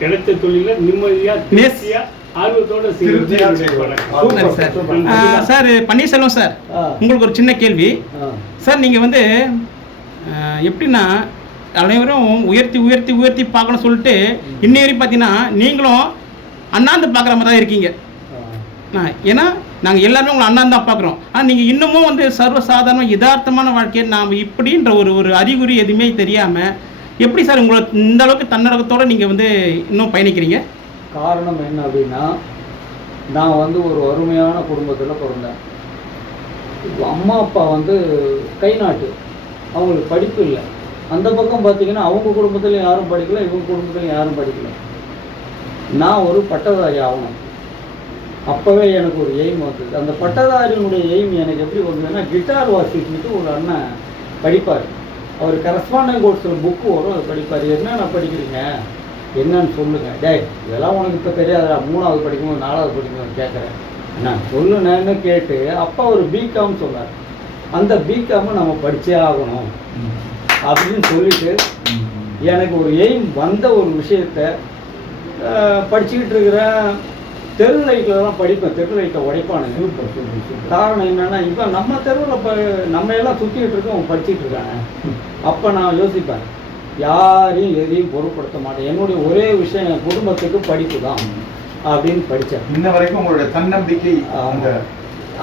கிடைத்த தொழில நிம்மதியாக நேசியாக ஆர்வத்தோட சார். பன்னீர்செல்வம் சார், உங்களுக்கு ஒரு சின்ன கேள்வி சார். நீங்கள் வந்து எப்படின்னா அனைவரும் உயர்த்தி உயர்த்தி உயர்த்தி பார்க்கணும் சொல்லிட்டு இன்னை வரைக்கும் பார்த்தீங்கன்னா நீங்களும் அண்ணாந்து பார்க்குற மாதிரி தான் இருக்கீங்க. ஏன்னா நாங்கள் எல்லாருமே உங்களை அண்ணாந்து தான் பார்க்குறோம். ஆனால் நீங்கள் இன்னமும் வந்து சர்வசாதாரண யதார்த்தமான வாழ்க்கையை நாம் இப்படின்ற ஒரு அறிகுறி எதுவுமே தெரியாமல் எப்படி சார் உங்களை இந்த அளவுக்கு தன்னடக்கத்தோடு நீங்கள் வந்து இன்னும் பயணிக்கிறீங்க? காரணம் என்ன அப்படின்னா, நான் வந்து ஒரு வறுமையான குடும்பத்தில் பிறந்தேன். அம்மா அப்பா வந்து கை நாட்டு, அவங்களுக்கு படிப்பு இல்லை. அந்த பக்கம் பார்த்தீங்கன்னா அவங்க குடும்பத்துலையும் யாரும் படிக்கல, இவங்க குடும்பத்துலையும் யாரும் படிக்கல. நான் ஒரு பட்டதாரி ஆகணும். அப்போவே எனக்கு ஒரு எய்ம் வந்தது. அந்த பட்டதாரியினுடைய எய்ம் எனக்கு எப்படி வந்ததுன்னா, கிட்டார் வாசிச்சுட்டு ஒரு அண்ணன் படிப்பார். அவர் கரஸ்பாண்டிங் கோர்ஸில் புக்கு வரும், அவர் படிப்பார். என்னென்ன படிக்கிறீங்க, என்னன்னு சொல்லுங்கள். டே இதெல்லாம் உனக்கு இப்போ தெரியாதா, 3வது படிக்கும்போது 4வது படிக்கும்போது கேட்குறேன், நான் சொல்லுனேன்னு கேட்டு அப்பா ஒரு பிகாம் சொன்னார். அந்த பிகாமை நம்ம படித்தே ஆகணும் அப்படின்னு சொல்லிட்டு எனக்கு ஒரு எய்ம் வந்த ஒரு விஷயத்த படிச்சுக்கிட்டு இருக்கிறேன். தெரு லைட்டில் தான் படிப்பேன், தெரு லைட்டை உடைப்பானுங்க. காரணம் என்னென்னா, இப்போ நம்ம தெருவில் நம்ம எல்லாம் சுற்றிக்கிட்டு இருக்கோம், அவங்க படிச்சுட்டு இருக்காங்க. அப்போ நான் யோசிப்பேன், யாரையும் எதையும் பொருட்படுத்த மாட்டேன், என்னுடைய ஒரே விஷயம் என் குடும்பத்துக்கு படிப்பு தான் அப்படின்னு படித்தேன். இன்ன வரைக்கும் உங்களோட தன்னம்பிக்கை.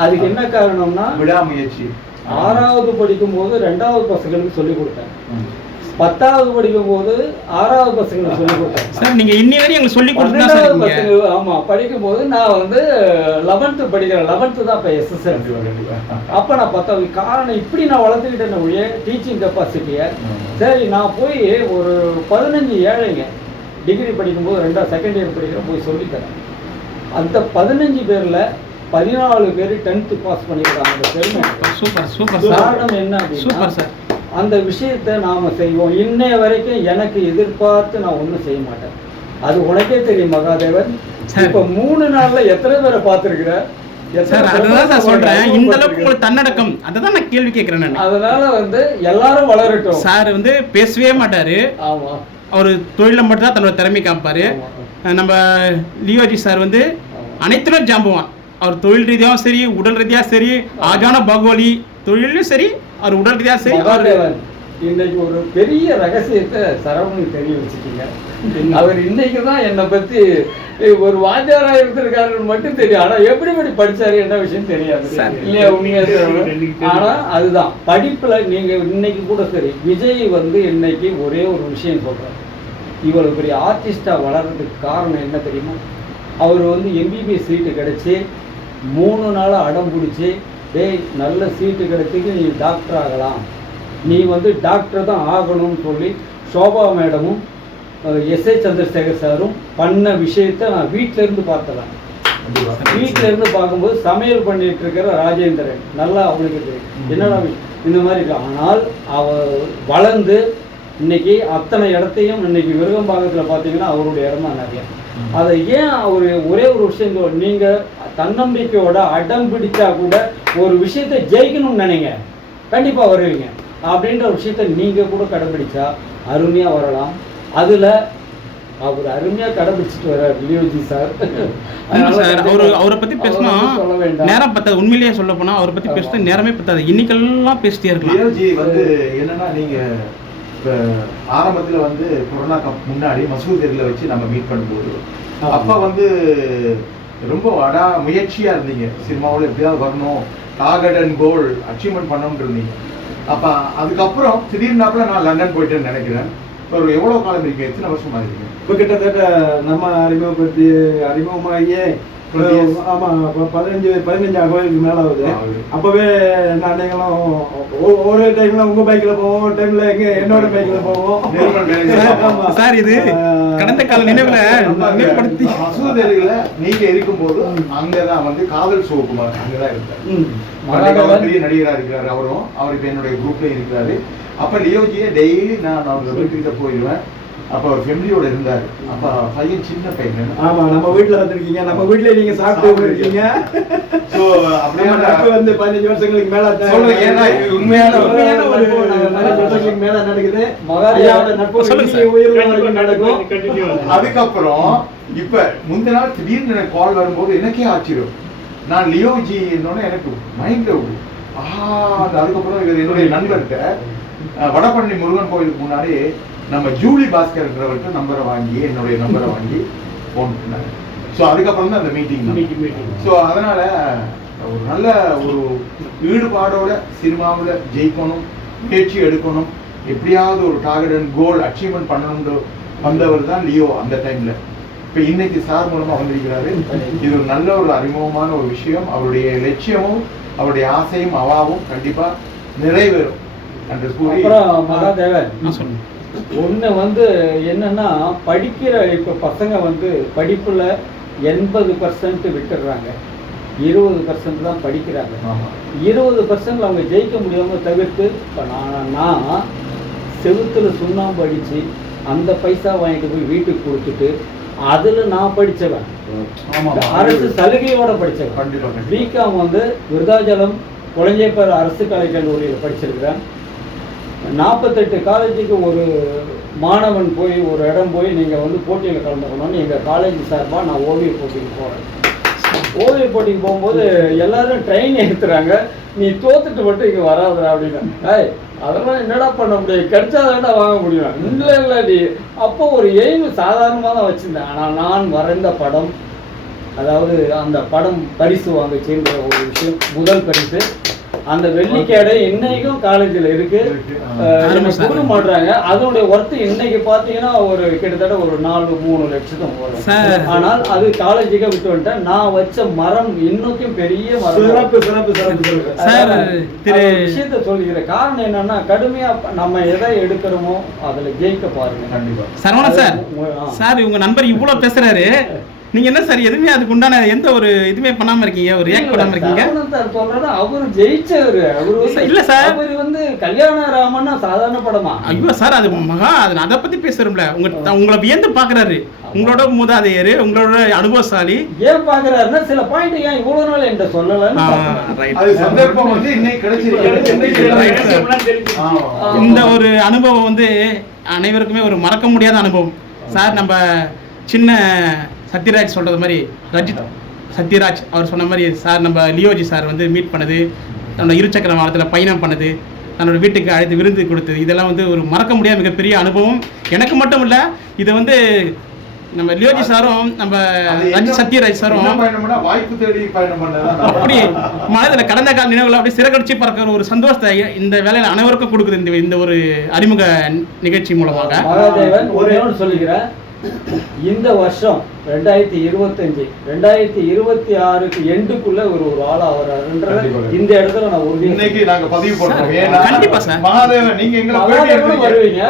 அதுக்கு என்ன காரணம்னா, விடாமுயற்சி. 6வது படிக்கும்போது 2வது பசங்களுக்கு சொல்லிக் கொடுத்தேன். 10வது படிக்கும்போது 6வது பசங்களுக்கு சொல்லிக் கொடுத்தேன். சார் நீங்கள் இன்னி வரையும் எங்களுக்கு சொல்லிக் கொடுத்தா பசங்க ஆமாம் படிக்கும்போது நான் வந்து 11th படிக்கிறேன். 11th தான் இப்போ SSLC. அப்போ நான் 10வது. காரணம் இப்படி நான் வளர்த்துக்கிட்டேன் ஒழிய டீச்சிங் கெப்பாசிட்டியை. சரி நான் போய் ஒரு 15 ஏழைங்க டிகிரி படிக்கும்போது செகண்ட் இயர் படிக்கிறேன் போய் சொல்லித்தரேன். அந்த 15 பேரில் 14 பேர் 10th பாஸ் பண்ணிக்கிறாங்க. அந்த பெருமை. Super super. காரணம் என்ன அப்படின்னா, சார் அந்த விஷயத்தை நாம் செய்வோம். இன்னைய வரைக்கும் எனக்கு எதிர்பார்த்து நான் ஒன்றும் செய்ய மாட்டேன். அது உனக்கே தெரியும் மகாதேவன். இப்போ 3 நாளில் எத்தனை பேரை பார்த்துருக்குறேன். சொல்றேன் இந்த அளவுக்கு உங்களுக்கு தன்னடக்கம், அதான் நான் கேள்வி கேட்கிறேன். அதனால வந்து எல்லாரும் வளரட்டும். சார் வந்து பேசவே மாட்டாரு. ஆமா, அவர் தொழிலை மட்டும் தான் தன்னோட திறமை காமிப்பாரு. நம்ம லியோஜி சார் வந்து அனைத்திலும் ஜாம்புவான். அவர் தொழில் ரீதியாகவும் சரி, உடல் ரீதியாக சரி, ஆஜான பாகுவலி தொழிலும் சரி, அவர் உடல் ரீதியாக சரி. இன்னைக்கு ஒரு பெரிய ரகசியத்தை சரவணுக்கு தெரிய வச்சுட்டீங்க. அவர் இன்னைக்கு தான் என்னை பத்தி ஒரு வாத்தியாரா இருந்திருக்காருன்னு மட்டும் தெரியும். ஆனா எப்படி படிச்சாரு என்ன விஷயம் தெரியாது இல்லையா? உண்மையா. ஆனா அதுதான் படிப்புல நீங்க இன்னைக்கு கூட சரி, விஜய் வந்து இன்னைக்கு ஒரே ஒரு விஷயம் சொல்றாரு, இவ்வளவு பெரிய ஆர்டிஸ்டா வளர்றதுக்கு காரணம் என்ன தெரியுமா? அவர் வந்து MBBS சீட்டு கிடைச்சி 3 நாள் அடம் பிடிச்சி, டேய் நல்ல சீட்டு கிடைச்சிக்கு நீ டாக்டர் ஆகலாம், நீ வந்து டாக்டர் தான் ஆகணும்னு சொல்லி சோபா மேடமும் S.A. சந்திரசேகர் சாரும் பண்ண விஷயத்தை நான் வீட்டிலேருந்து பார்த்தேன். வீட்டிலேருந்து பார்க்கும்போது சமையல் பண்ணிட்டு இருக்கிற ராஜேந்திரன் நல்லா அவனுக்கு என்னடா இந்த மாதிரி இருக்கு. ஆனால் அவ வளர்ந்து இன்னைக்கு அத்தனை இடத்தையும் இன்னைக்கு விருகம்பாக்கத்தில் பார்த்தீங்கன்னா அவருடைய இடம் தான் நிறைய. அதை ஏன் அவர் ஒரே ஒரு விஷயம், நீங்கள் தன்னம்பிக்கையோட அடம் பிடிச்சா கூட ஒரு விஷயத்தை ஜெயிக்கணும்னு நினைங்க, கண்டிப்பாக வருவீங்க. அப்படின்ற ஒரு விஷயத்தை நீங்கள் கூட கடைபிடிச்சா அருமையாக வரலாம். அதில் அவர் அருமையாக கடைபிடிச்சிட்டு வர்றார் லியோஜி சார். அவரை பற்றி பேசினா நேரம் பத்தாது. உண்மையிலேயே சொல்ல போனால் அவரை பற்றி பேசினா நேரமே பத்தாது. இன்னைக்கெல்லாம் பேசிட்டே இருக்கலாம். லியோஜி வந்து என்னன்னா, நீங்கள் இப்போ ஆரம்பத்தில் வந்து கொரோனாக்கு முன்னாடி மசூல் தெருவில் வச்சு நம்ம மீட் பண்ணும்போது அப்போ வந்து ரொம்ப முயற்சியாக இருந்தீங்க. சினிமாவில் எப்படியாவது வரணும், டார்கெட் அண்ட் கோல் அச்சீவ்மெண்ட் பண்ணணும்னு இருந்தீங்க. அப்போ அதுக்கப்புறம் திடீர்னாப்புல நான் லண்டன் போயிட்டேன்னு நினைக்கிறேன். ஒரு எவ்வளோ காலம் இருக்கீங்க, எத்தனை வருஷமா இருக்கீங்க? இப்போ கிட்டத்தட்ட நம்ம அறிமுகமாகியே ஆமா 15 கோயிலுக்கு மேல ஆகுது. அப்பவே நான் நீங்களும் ஒரு டைம்ல உங்க பைக்ல போவோம், ஒரு டைம்ல என்னோட பைக்ல போவோம். சார் இது கடந்த கால நினைவுல நினைவுபடுத்தி மசூதேரியில நீங்க இருக்கும்போது அங்கதான் வந்து காதல் சிவகுமார் அங்கதான் இருக்காரு. பெரிய நடிகரா இருக்கிறாரு. அவர் இப்ப என்னுடைய குரூப்ல இருக்கிறாரு. அப்ப லியோஜியை டெய்லி நான் அவங்க வீட்டுக்கிட்ட போயிடுவேன். அப்ப அவர் ஃபேமிலியோட இருந்தாரு. அப்ப பையன் சின்ன பையன். ஆமா, நம்ம வீட்டுல வந்திருக்கீங்க, நம்ம வீட்டுல நீங்க சாப்பிட்டு இருக்கீங்க. சோ அப்படியே வந்து 15 வருஷங்களுக்கு மேல சொல்றேன். ஏன்னா இது உண்மையான ஒரு 15 வருஷங்களுக்கு மேல நடக்குது. மகாராஜாவோட நட்பு நடக்கும். அதுக்கப்புறம் இப்ப முந்தின நாள் திடீர்னு எனக்கு கால் வரும்போது எனக்கே ஆச்சரியம். நான் லியோஜி என்னோட எனக்கு மைண்ட் அதுக்கப்புறம் இவர் என்னுடைய நண்பர்கிட்ட வடபழனி முருகன் கோயிலுக்கு முன்னாடி நம்ம ஜூலி பாஸ்கர்ன்றவர்கிட்ட நம்பரை வாங்கி என்னுடைய நம்பரை வாங்கி ஃபோன் பண்ணாங்க. ஸோ அதுக்கப்புறம் தான் அந்த மீட்டிங். ஸோ அதனால ஒரு நல்ல ஒரு ஈடுபாடோட சினிமாவில் ஜெயிக்கணும், முயற்சி எடுக்கணும், எப்படியாவது ஒரு டார்கெட் அண்ட் கோல் அச்சீவ்மெண்ட் பண்ணணும்னு வந்தவர் தான் லியோ அந்த டைம்ல. இப்போ இன்னைக்கு சார் மூலமா வந்திருக்கிறாரு. இது ஒரு நல்ல ஒரு அறிமுகமான ஒரு விஷயம். அவருடைய லட்சியமும் அவருடைய ஆசையும் அவாவும் கண்டிப்பா நிறைவேறும் என்று கூறி மகாதேவன் ஒன்று வந்து என்னன்னா படிக்கிற இப்போ பசங்க வந்து படிப்பில் 80% விட்டுடுறாங்க, 20% தான் படிக்கிறாங்க. 20% அவங்க ஜெயிக்க முடியாமல் தவிர்த்து இப்போ நான் செவுத்துல சுண்ணாம்பு அடித்து அந்த பைசா வாங்கிட்டு போய் வீட்டுக்கு கொடுத்துட்டு அதில் நான் படித்தவன், அரசு சலுகையோட படித்தவன். பிகாம் வந்து விருதாச்சலம் குழந்தைப்பர் அரசு கலைக்கல்லூரியில் படிச்சிருக்கிறேன். 48 காலேஜுக்கு ஒரு மாணவன் போய் ஒரு இடம் போய் நீங்கள் வந்து போட்டியில் கலந்துக்கணும்னு எங்கள் காலேஜ் சார்பாக நான் ஓவிய போட்டிக்கு போகிறேன். ஓவிய போட்டிக்கு போகும்போது எல்லாரும் ட்ரெயின் ஏற்றுறாங்க, நீ தோத்துட்டு மட்டும் இங்கே வராதுடா அப்படின்னு. அதெல்லாம் என்னடா பண்ண முடியும், கிடைச்சாதான்டா வாங்க முடியும். இல்லை நீ அப்போ ஒரு எய்ம் சாதாரணமாக தான் வச்சுருந்தேன். ஆனால் நான் வரைந்த படம், அதாவது அந்த படம் பரிசு வாங்க சேர்ந்த ஒரு விஷயம், முதல் பரிசு. அந்த வெள்ளிக்கேடை இன்னைக்கும் காலேஜில் இருக்கு, கொடுக்க மாட்டாங்க. அதனுடைய ஒர்த்து இன்னைக்கு பார்த்தீங்கன்னா ஒரு கிட்டத்தட்ட ஒரு 4-3 லட்சம் வரும். ஆனால் அது காலேஜுக்கே விட்டு வந்துட்டேன். நான் வச்ச மரம் இன்னும் பெரிய மரம். விஷயத்த சொல்லிக்கிறேன். காரணம் என்னன்னா கடுமையா நம்ம எதை எடுக்கிறோமோ அதுல ஜெயிக்க பாருங்க. கண்டிப்பா சரவணா சார் உங்க நண்பர் இவ்வளவு பேசுறாரு, நீங்க என்ன சார் எதுவுமே அதுக்கு உண்டான எந்த ஒரு இதுவுமே பண்ணாம இருக்கீங்க, ஒரு ரியாக்ட் பண்ணாம இருக்கீங்க? அவரு ஜெயிச்சவரு. அவரு இல்ல சார், அவரு வந்து கல்யாண ராமன்னா சாதாரண படமா? ஐயோ சார், அது அதை பத்தி பேசுறோம்ல. உங்களை வியந்து பாக்குறாரு, உங்களோட மூதாதையர், உங்களோட அனுபவசாலி. ஏன் பாக்குறாருன்னா சில பாயிண்ட் ஏன் இவ்வளவு நாள் என்கிட்ட சொல்லல. சந்தர்ப்பம் வந்து இன்னைக்கு கிடைச்சிருக்கு. இந்த ஒரு அனுபவம் வந்து அனைவருக்குமே ஒரு மறக்க முடியாத அனுபவம் சார். நம்ம சின்ன சத்யராஜ் சொல்கிறது மாதிரி, ரஜித் சத்யராஜ் அவர் சொன்ன மாதிரி சார், நம்ம லியோஜி சார் வந்து மீட் பண்ணது, தன்னோட இருசக்கர வாகனத்தில் பயணம் பண்ணது, தன்னோட வீட்டுக்கு அழைத்து விருந்து கொடுத்தது, இதெல்லாம் வந்து ஒரு மறக்க முடியாத மிகப்பெரிய அனுபவம். எனக்கு மட்டும் இல்லை, இதை வந்து நம்ம லியோஜி சாரும் நம்ம ரஜித் சத்யராஜ் சாரும் வாய்ப்பு தேடி பயணம் பண்ணது அப்படி மனதில் கடந்த கால நினைவுகளை அப்படி சிறகடிச்சு பறக்கிற ஒரு சந்தோஷத்தை இந்த வேலையில் அனைவருக்கும் கொடுக்குது இந்த ஒரு அறிமுக நிகழ்ச்சி மூலமாக. ஒரே ஒன்று சொல்லிக்கிறேன், இந்த வருஷம் 2025 2026க்கு எண்டுக்குள்ள ஒரு ஆளா வராருன்ற இந்த இடத்துல நான் உறுதி இன்னைக்கு நாங்க பதிவு பண்றோம். கண்டிப்பா சார். மகாதேவன் நீங்க எங்களை வருவீங்க.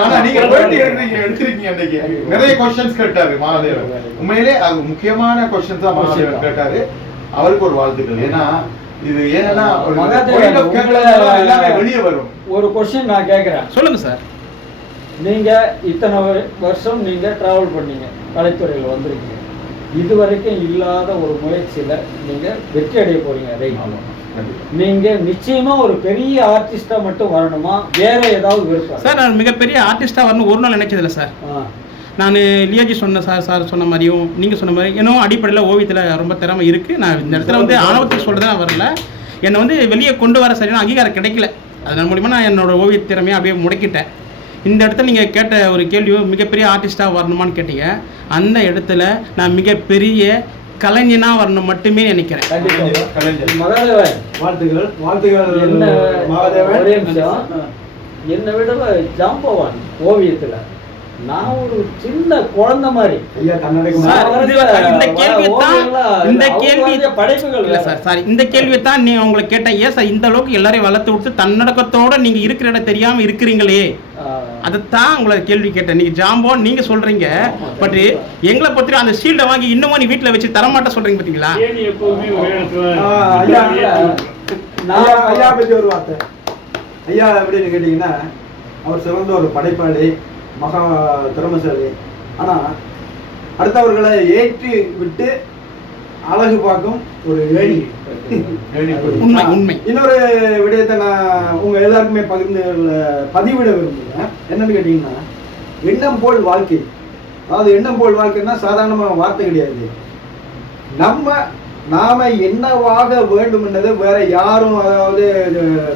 ஆனா நீங்க பேட்டி எடுத்திருக்கீங்க. இன்னைக்கு நிறைய क्वेश्चंस கேட்டாரு மகாதேவன். உண்மையிலே அது முக்கியமான क्वेश्चंस தான் மகாதேவன் கேட்டாரு. அவருக்கு ஒரு வாழ்த்துக்கள். ஏன்னா இது ஏன்னா எல்லாமே வெளியே வரும். ஒரு क्वेश्चन நான் கேட்கிறேன், சொல்லுங்க சார். நீங்க இத்தனை வருஷம் நீங்க டிராவல் பண்ணீங்க, கலைத்துறையில் வந்திருக்கீங்க, இது வரைக்கும் இல்லாத ஒரு முயற்சியில நீங்க வெற்றி அடைய போறீங்க. நீங்க நிச்சயமா ஒரு பெரிய ஆர்டிஸ்டா மட்டும் வரணுமா, வேற ஏதாவது விருப்பம்? சார், நான் மிகப்பெரிய ஆர்டிஸ்டா வரணும் ஒரு நாள் நினைச்சதில்லை சார். நான் லியோஜி சொன்ன சார் சொன்ன மாதிரியும் நீங்கள் சொன்ன மாதிரி இன்னும் அடிப்படையில் ஓவியத்தில் ரொம்ப திறமை இருக்குது. நான் இந்த இடத்துல வந்து ஆணவத்துக்கு சொல்கிறதா வரல, என்னை வந்து வெளியே கொண்டு வர சரியான அங்கீகாரம் கிடைக்கல. அதன் மூலிமா நான் என்னோடய ஓவிய திறமையை அப்படியே முடக்கிட்டேன். இந்த இடத்துல நீங்கள் கேட்ட ஒரு கேள்வியோ மிகப்பெரிய ஆர்டிஸ்டாக வரணுமான்னு கேட்டீங்க. அந்த இடத்துல நான் மிகப்பெரிய கலைஞனாக வரணும் மட்டுமே நினைக்கிறேன். என்னை விட ஜாம்பவான் ஓவியத்தில் நான் ஒரு சின்ன குழந்தை மாதிரி. ஐயா கண்ணாடி சார், இந்த கேள்வி படைப்புகள் இல்ல சார். சாரி, இந்த கேள்வியை தான் நீ உங்களை கேட்டேன். ஏன் சார் இந்த அளவுக்கு எல்லாரையும் வளர்த்து விட்டு தன்னடக்கத்தோட நீங்க இருக்கிற இடம் தெரியாம இருக்கிறீங்களே, அதைத்தான் உங்களை கேள்வி கேட்டேன். நீங்க ஜாம்போன் நீங்க சொல்றீங்க, பட் எங்களை பத்தி அந்த ஷீல்டை வாங்கி இன்னமும் நீ வீட்டுல வச்சு தரமாட்ட சொல்றீங்க பாத்தீங்களா? ஐயா பத்தி ஒரு வார்த்தை. ஐயா எப்படின்னு கேட்டீங்கன்னா, அவர் சிறந்த ஒரு படைப்பாளி, மகா திறமசாலி. ஆனா அடுத்தவர்களை ஏற்றி விட்டு அழகு பார்க்கும் ஒரு ஏணி. உண்மை உண்மை. இன்னொரு விடயத்தை நான் உங்க எல்லாருக்குமே பதிவிட விரும்புகிறேன். என்னன்னு கேட்டீங்கன்னா, எண்ணம் போல் வாழ்க்கை. அதாவது எண்ணம் போல் வாழ்க்கைன்னா சாதாரணமான வார்த்தை கிடையாது. நாம என்னவாக வேண்டும் என்றது வேற யாரும், அதாவது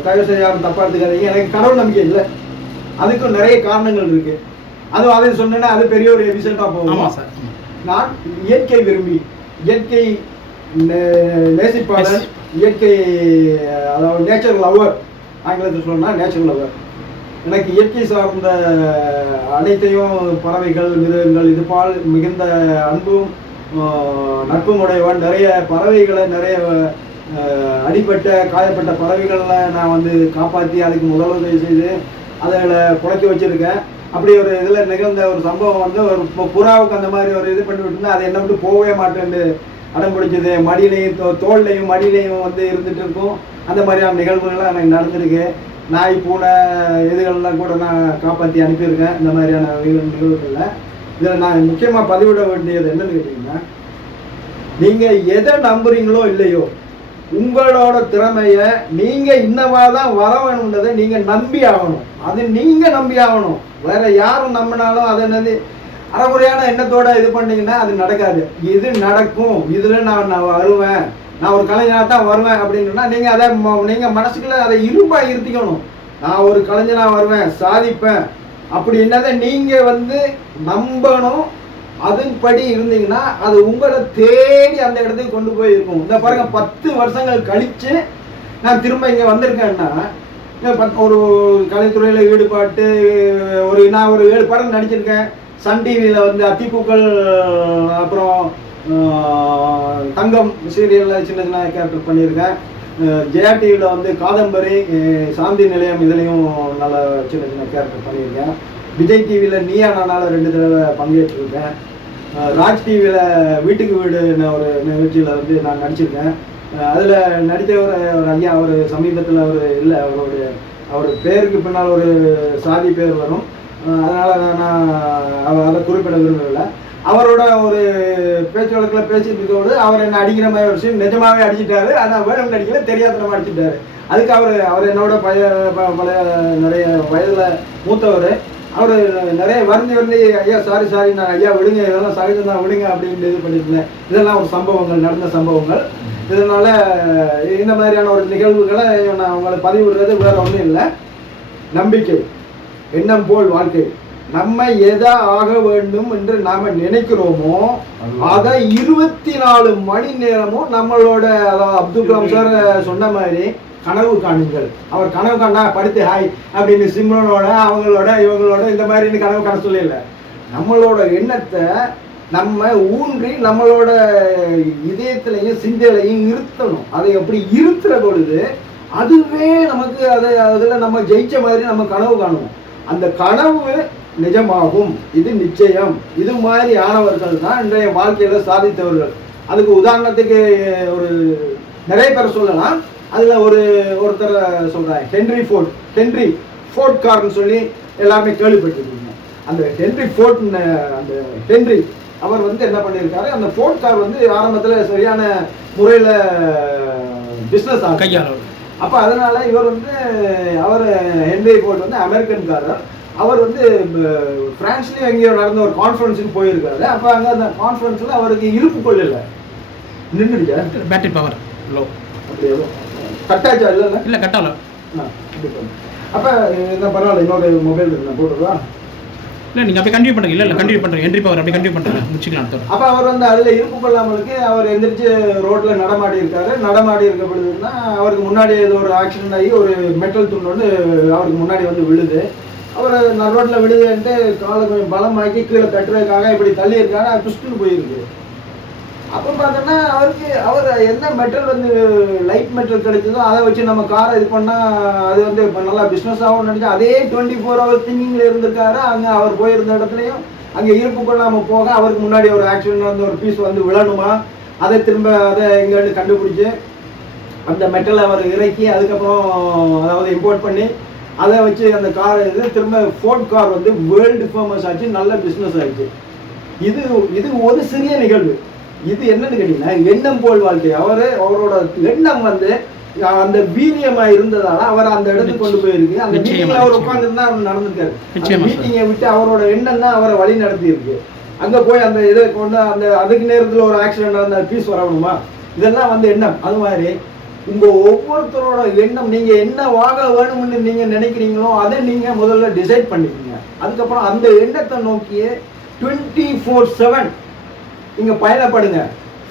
தயவு செய்ய யாரும் தப்பா எடுத்துக்காதீங்க, எனக்கு கடவுள் நம்பிக்கை இல்லை. அதுக்கும் நிறைய காரணங்கள் இருக்கு. அதை சொன்னேன்னா அது பெரிய ஒரு எபிசோடா போகும். நான் இயற்கை விரும்பி, இயற்கை நேசிப்பாளர், இயற்கை, அதாவது நேச்சர் லவர், ஆங்கிலத்தில் சொன்னா நேச்சர் லவர். எனக்கு இயற்கை சார்ந்த அனைத்தையும், பறவைகள், மிருகங்கள், இது பால் மிகுந்த அன்பும் நட்பும் உடையவன். நிறைய பறவைகளை, நிறைய அடிப்பட்ட காயப்பட்ட பறவைகளை நான் வந்து காப்பாற்றி அதுக்கு முதலுதவி செய்து அதில் புழைக்க வச்சிருக்கேன். அப்படி ஒரு இதில் நிகழ்ந்த ஒரு சம்பவம் வந்து ஒரு புறாவுக்கு அந்த மாதிரி ஒரு இது பண்ணி விட்டுருந்தா அது என்ன விட்டு போகவே மாட்டேன்னு அடம் பிடிச்சது. மடியிலையும் தோல்லையும் மடியிலையும் வந்து இருந்துட்டு இருக்கும். அந்த மாதிரியான நிகழ்வுகள்லாம் எனக்கு நடந்திருக்கு. நாய், பூனை, இதுகள்லாம் கூட நான் காப்பாற்றி அனுப்பியிருக்கேன் இந்த மாதிரியான நிகழ்வுகளில். இதில் நான் முக்கியமாக பதிவிட வேண்டியது என்னன்னு கேட்டிங்கன்னா, நீங்கள் எதை நம்புறீங்களோ இல்லையோ, உங்களோட திறமைய நீங்க இன்னவாதான் வர வேணும்ன்றதை நீங்க நம்பி ஆகணும். அது நீங்க நம்பி ஆகணும். வேற யாரும் நம்பினாலும் அதை என்னது அறகுறையான எண்ணத்தோட இது பண்ணீங்கன்னா அது நடக்காது. இது நடக்கும், இதுல நான் வருவேன், நான் ஒரு கலைஞனா தான் வருவேன் அப்படின்னா நீங்க அதை நீங்க மனசுக்குள்ள அதை இரும்பா இருத்திக்கணும். நான் ஒரு கலைஞனா வருவேன், சாதிப்பேன் அப்படி என்னதை நீங்க வந்து நம்பணும். அதன்படி இருந்தீங்கன்னா அது உங்களை தேடி அந்த இடத்துக்கு கொண்டு போய் இருக்கும். இந்த பாருங்க, 10 வருஷங்கள் கழிச்சு நான் திரும்ப இங்க வந்திருக்கேன்னா, ஒரு கலைத்துறையில ஈடுபாட்டு நான் ஒரு 7 படம் நடிச்சிருக்கேன். சன் டிவியில வந்து அத்திப்பூக்கள், அப்புறம் தங்கம் சீரியல்ல சின்ன சின்ன கேரக்டர் பண்ணியிருக்கேன். ஜெயா டிவியில் வந்து காதம்பரி, சாந்தி நிலையம் இதுலேயும் நல்ல சின்ன சின்ன கேரக்டர் பண்ணியிருக்கேன். விஜய் டிவியில் நீயா நானால 2 தடவை பங்கேற்றிருக்கேன். ராஜ் டிவியில் வீட்டுக்கு வீடுன்னு ஒரு நிகழ்ச்சியில் வந்து நான் நடிச்சிருக்கேன். அதில் நடித்த ஒரு ஐயா, அவர் சமீபத்தில் அவர் இல்லை, அவர் பேருக்கு பின்னால் ஒரு சாதி பேர் வரும், அதனால் நான் அதை குறிப்பிட விரும்பவில்லை. அவரோட ஒரு பேச்சு வழக்கில் பேசிட்டு இருக்கும்போது அவர் என்ன அடிக்கிற மாதிரி ஒரு சீன் நிஜமாவே அடிச்சிட்டாரு. ஆனால் வேணும் நடிக்கல, தெரியாதனமா அடிச்சிட்டாரு. அதுக்கு அவர் என்னோட பழைய நிறைய வயதில் மூத்தவர். அவர் நிறைய வருந்தி ஐயா சாரி நான் ஐயா விடுங்க, இதெல்லாம் சகஜம் தான், விடுங்க அப்படின்னு இது பண்ணியிருந்தேன். இதெல்லாம் ஒரு சம்பவங்கள், நடந்த சம்பவங்கள். இதனால இந்த மாதிரியான ஒரு நிகழ்வுகளை நான் உங்களை பதிவிடுறது வேற ஒன்றும் இல்லை. நம்பிக்கை, எண்ணம் போல் வாழ்க்கை. நம்ம எதை ஆக வேண்டும் என்று நாம நினைக்கிறோமோ அதை 24 மணி நேரமும் நம்மளோட, அதாவது அப்துல் கலாம் சார் சொன்ன மாதிரி கனவு காணுங்கள். அவர் கனவு காணா படுத்து ஹாய் அப்படின்னு சிம்ரனோட அவங்களோட இவங்களோட இந்த மாதிரி கனவு காண சொல்லல. நம்மளோட எண்ணத்தை நம்ம ஊன்றி நம்மளோட இதயத்திலையும் சிந்தையிலையும் இருத்தணும். அதை எப்படி இருத்துற பொழுது அதுவே நமக்கு அதில் நம்ம ஜெயிச்ச மாதிரி நம்ம கனவு காணுவோம். அந்த கனவு நிஜமாகும், இது நிச்சயம். இது மாதிரி ஆனவர்கள் தான் இன்றைய வாழ்க்கையில சாதித்தவர்கள். அதுக்கு உதாரணத்துக்கு ஒரு நிறைய பேர் சொல்லலாம். அதில் ஒருத்தர் சொல்கிறேன், ஹென்ரி ஃபோர்ட் கார்னு சொல்லி எல்லாருமே கேள்விப்பட்டிருக்கீங்க. அந்த ஹென்ரி அவர் வந்து என்ன பண்ணியிருக்காரு, அந்த ஃபோர்ட் கார் வந்து ஆரம்பத்தில் சரியான முறையில் பிஸ்னஸ் ஆகும். அப்போ அதனால இவர் வந்து ஹென்ரி ஃபோர்ட் வந்து அமெரிக்கன்காரர். அவர் வந்து பிரான்ஸ்லேயும் எங்கேயோ நடந்த ஒரு கான்ஃபரன்ஸுக்கு போயிருக்காரு. அப்போ அங்கே அந்த கான்ஃபரன்ஸில் அவருக்கு இருப்பு கொள்ளல, நின்றுடுச்சா, பேட்டரி பவர் லோ, அப்படி கட்டாச்சா? இல்லை கட்டால. அப்போ என்ன பரவாயில்ல, இன்னொரு மொபைல் இருக்கு, நான் போட்டுருவா. இல்லை நீங்கள் அப்படியே கண்டினியூ பண்ணுங்க. இல்லை கண்டினியூ பண்ணுறேன், ஹென்ரி பவர் அப்படியே கண்டினியூ பண்ணுறேன், முடிச்சுக்கலாம். அப்போ அவர் வந்து அதில் இருப்பு கொள்ளாமலுக்கு அவர் எந்திரிச்சு ரோட்டில் நடமாடி இருக்காரு. நடமாடி இருக்க பொழுதுன்னா அவருக்கு முன்னாடி ஏதோ ஒரு ஆக்சிடென்ட் ஆகி ஒரு மெட்டல் துண்டு வந்து அவருக்கு முன்னாடி வந்து விழுது. அவர் ரோட்டில் விடுதுன்ட்டு காலை கொஞ்சம் பலமாக்கி கீழே தட்டுறதுக்காக இப்படி தள்ளி இருக்காரு, அது புஷ்டுன்னு போயிருக்கு. அப்போ பார்த்தோன்னா அவர் என்ன மெட்டல் வந்து லைட் மெட்டல் கிடைச்சதோ அதை வச்சு நம்ம காரை இது பண்ணால் அது வந்து இப்போ நல்லா பிஸ்னஸ் ஆகும்னு நினச்சா அதே 24 hours திங்கிங்கில் இருந்திருக்காரு. அங்கே அவர் போயிருந்த இடத்துலையும் அங்கே இருப்பு கொள்ளாமல் போக அவருக்கு முன்னாடி ஒரு ஆக்சிடென்ட் வந்து ஒரு பீஸ் வந்து விழணுமா, அதை திரும்ப அதை எங்கேன்னு கண்டுபிடிச்சி அந்த மெட்டலை அவர் இறக்கி அதுக்கப்புறம் அதாவது இம்போர்ட் பண்ணி அதை வச்சு அந்த கார் இது திரும்ப ஃபோர்ட் கார் வந்து வேர்ல்டு ஃபேமஸ் ஆச்சு, நல்ல பிஸ்னஸ் ஆயிடுச்சு. இது ஒரு சிறிய நிகழ்வு. இது என்னன்னு கேட்டீங்கன்னா எண்ணம் போல் வாழ்க்கை. அவரோட எண்ணம் வந்து அந்த வீரியமாக இருந்ததால அவர் அந்த இடத்துக்கு கொண்டு போயிருக்கு. அந்த மீட்டிங்ல அவர் உட்காந்துருந்தா அவர் நடந்திருக்காரு. மீட்டிங்கை விட்டு அவரோட எண்ணம் தான் அவரை வழி நடத்தி இருக்கு. அங்கே போய் அந்த இதை கொண்டு அந்த அதுக்கு நேரத்தில் ஒரு ஆக்சிடென்ட் அந்த பீஸ் வரணுமா, இதெல்லாம் வந்து எண்ணம். அது மாதிரி உங்கள் ஒவ்வொருத்தரோட எண்ணம், நீங்கள் என்ன வாங்க வேணும்னு நீங்கள் நினைக்கிறீங்களோ அதை நீங்கள் முதல்ல டிசைட் பண்ணிக்கோங்க. அதுக்கப்புறம் அந்த எண்ணத்தை நோக்கியே 24/7 நீங்கள் பயணப்படுங்க.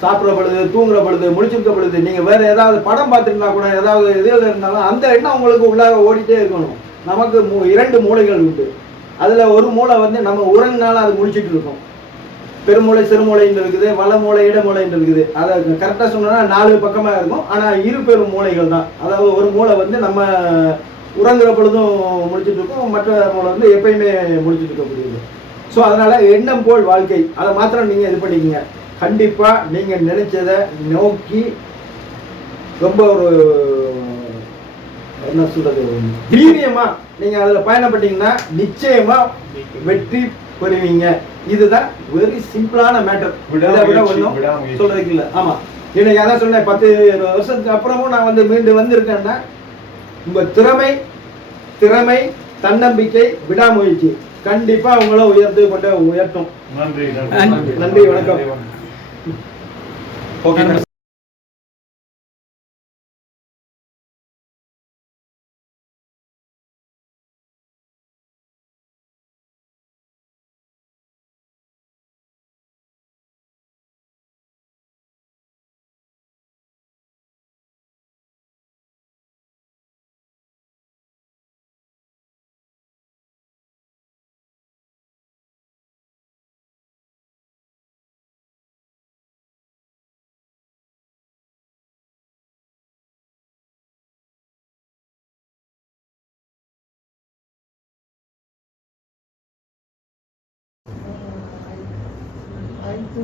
சாப்பிட்ற பொழுது, தூங்குற பொழுது, முடிச்சிருக்க பொழுது, நீங்கள் வேறு ஏதாவது படம் பார்த்துருந்தா கூட ஏதாவது இதில் இருந்தாலும் அந்த எண்ணம் உங்களுக்கு உள்ளாக ஓடிட்டே இருக்கணும். நமக்கு 2 மூளைகள் உண்டு. அதில் ஒரு மூளை வந்து நம்ம உறங்கினாலும் அது முடிச்சுட்டு இருக்கும். பெருமூளை சிறுமூளைன்னு இருக்குது, வளமூளை இடமூளைன்னு இருக்குது. அதை கரெக்டாக சொன்னோன்னா 4 பக்கமாக இருக்கும். ஆனால் 2 பெரும் மூளைகள் தான். அதாவது ஒரு மூளை வந்து நம்ம உறங்குற பொழுதும் முடிச்சுட்டு இருக்கும், மற்ற மூளை வந்து எப்பயுமே முடிச்சுட்டு இருக்கக்கூடியது. ஸோ அதனால் எண்ணம் போல் வாழ்க்கை, அதை மாத்திரம் நீங்கள் இது பண்ணிக்கங்க. கண்டிப்பாக நீங்கள் நினைச்சதை நோக்கி ரொம்ப ஒரு என்ன சொல்றது வீரியமாக நீங்கள் அதில் பயணப்பட்டீங்கன்னா நிச்சயமாக வெற்றி பெறுவீங்க. இதுதான் வெரி சிம்பிளான மேட்டர். இதை விட ஒன்றும் சொல்றதுக்கு இல்லை. ஆமாம், இன்னைக்கு அதான் சொன்னேன், 10 வருஷத்துக்கு அப்புறமும் நான் வந்து மீண்டும் வந்திருக்கேன்னா உங்கள் திறமை, தன்னம்பிக்கை, விடாமுயற்சி கண்டிப்பாக உங்களை உயர்த்தும். நன்றி, வணக்கம். ஓகே. Itu.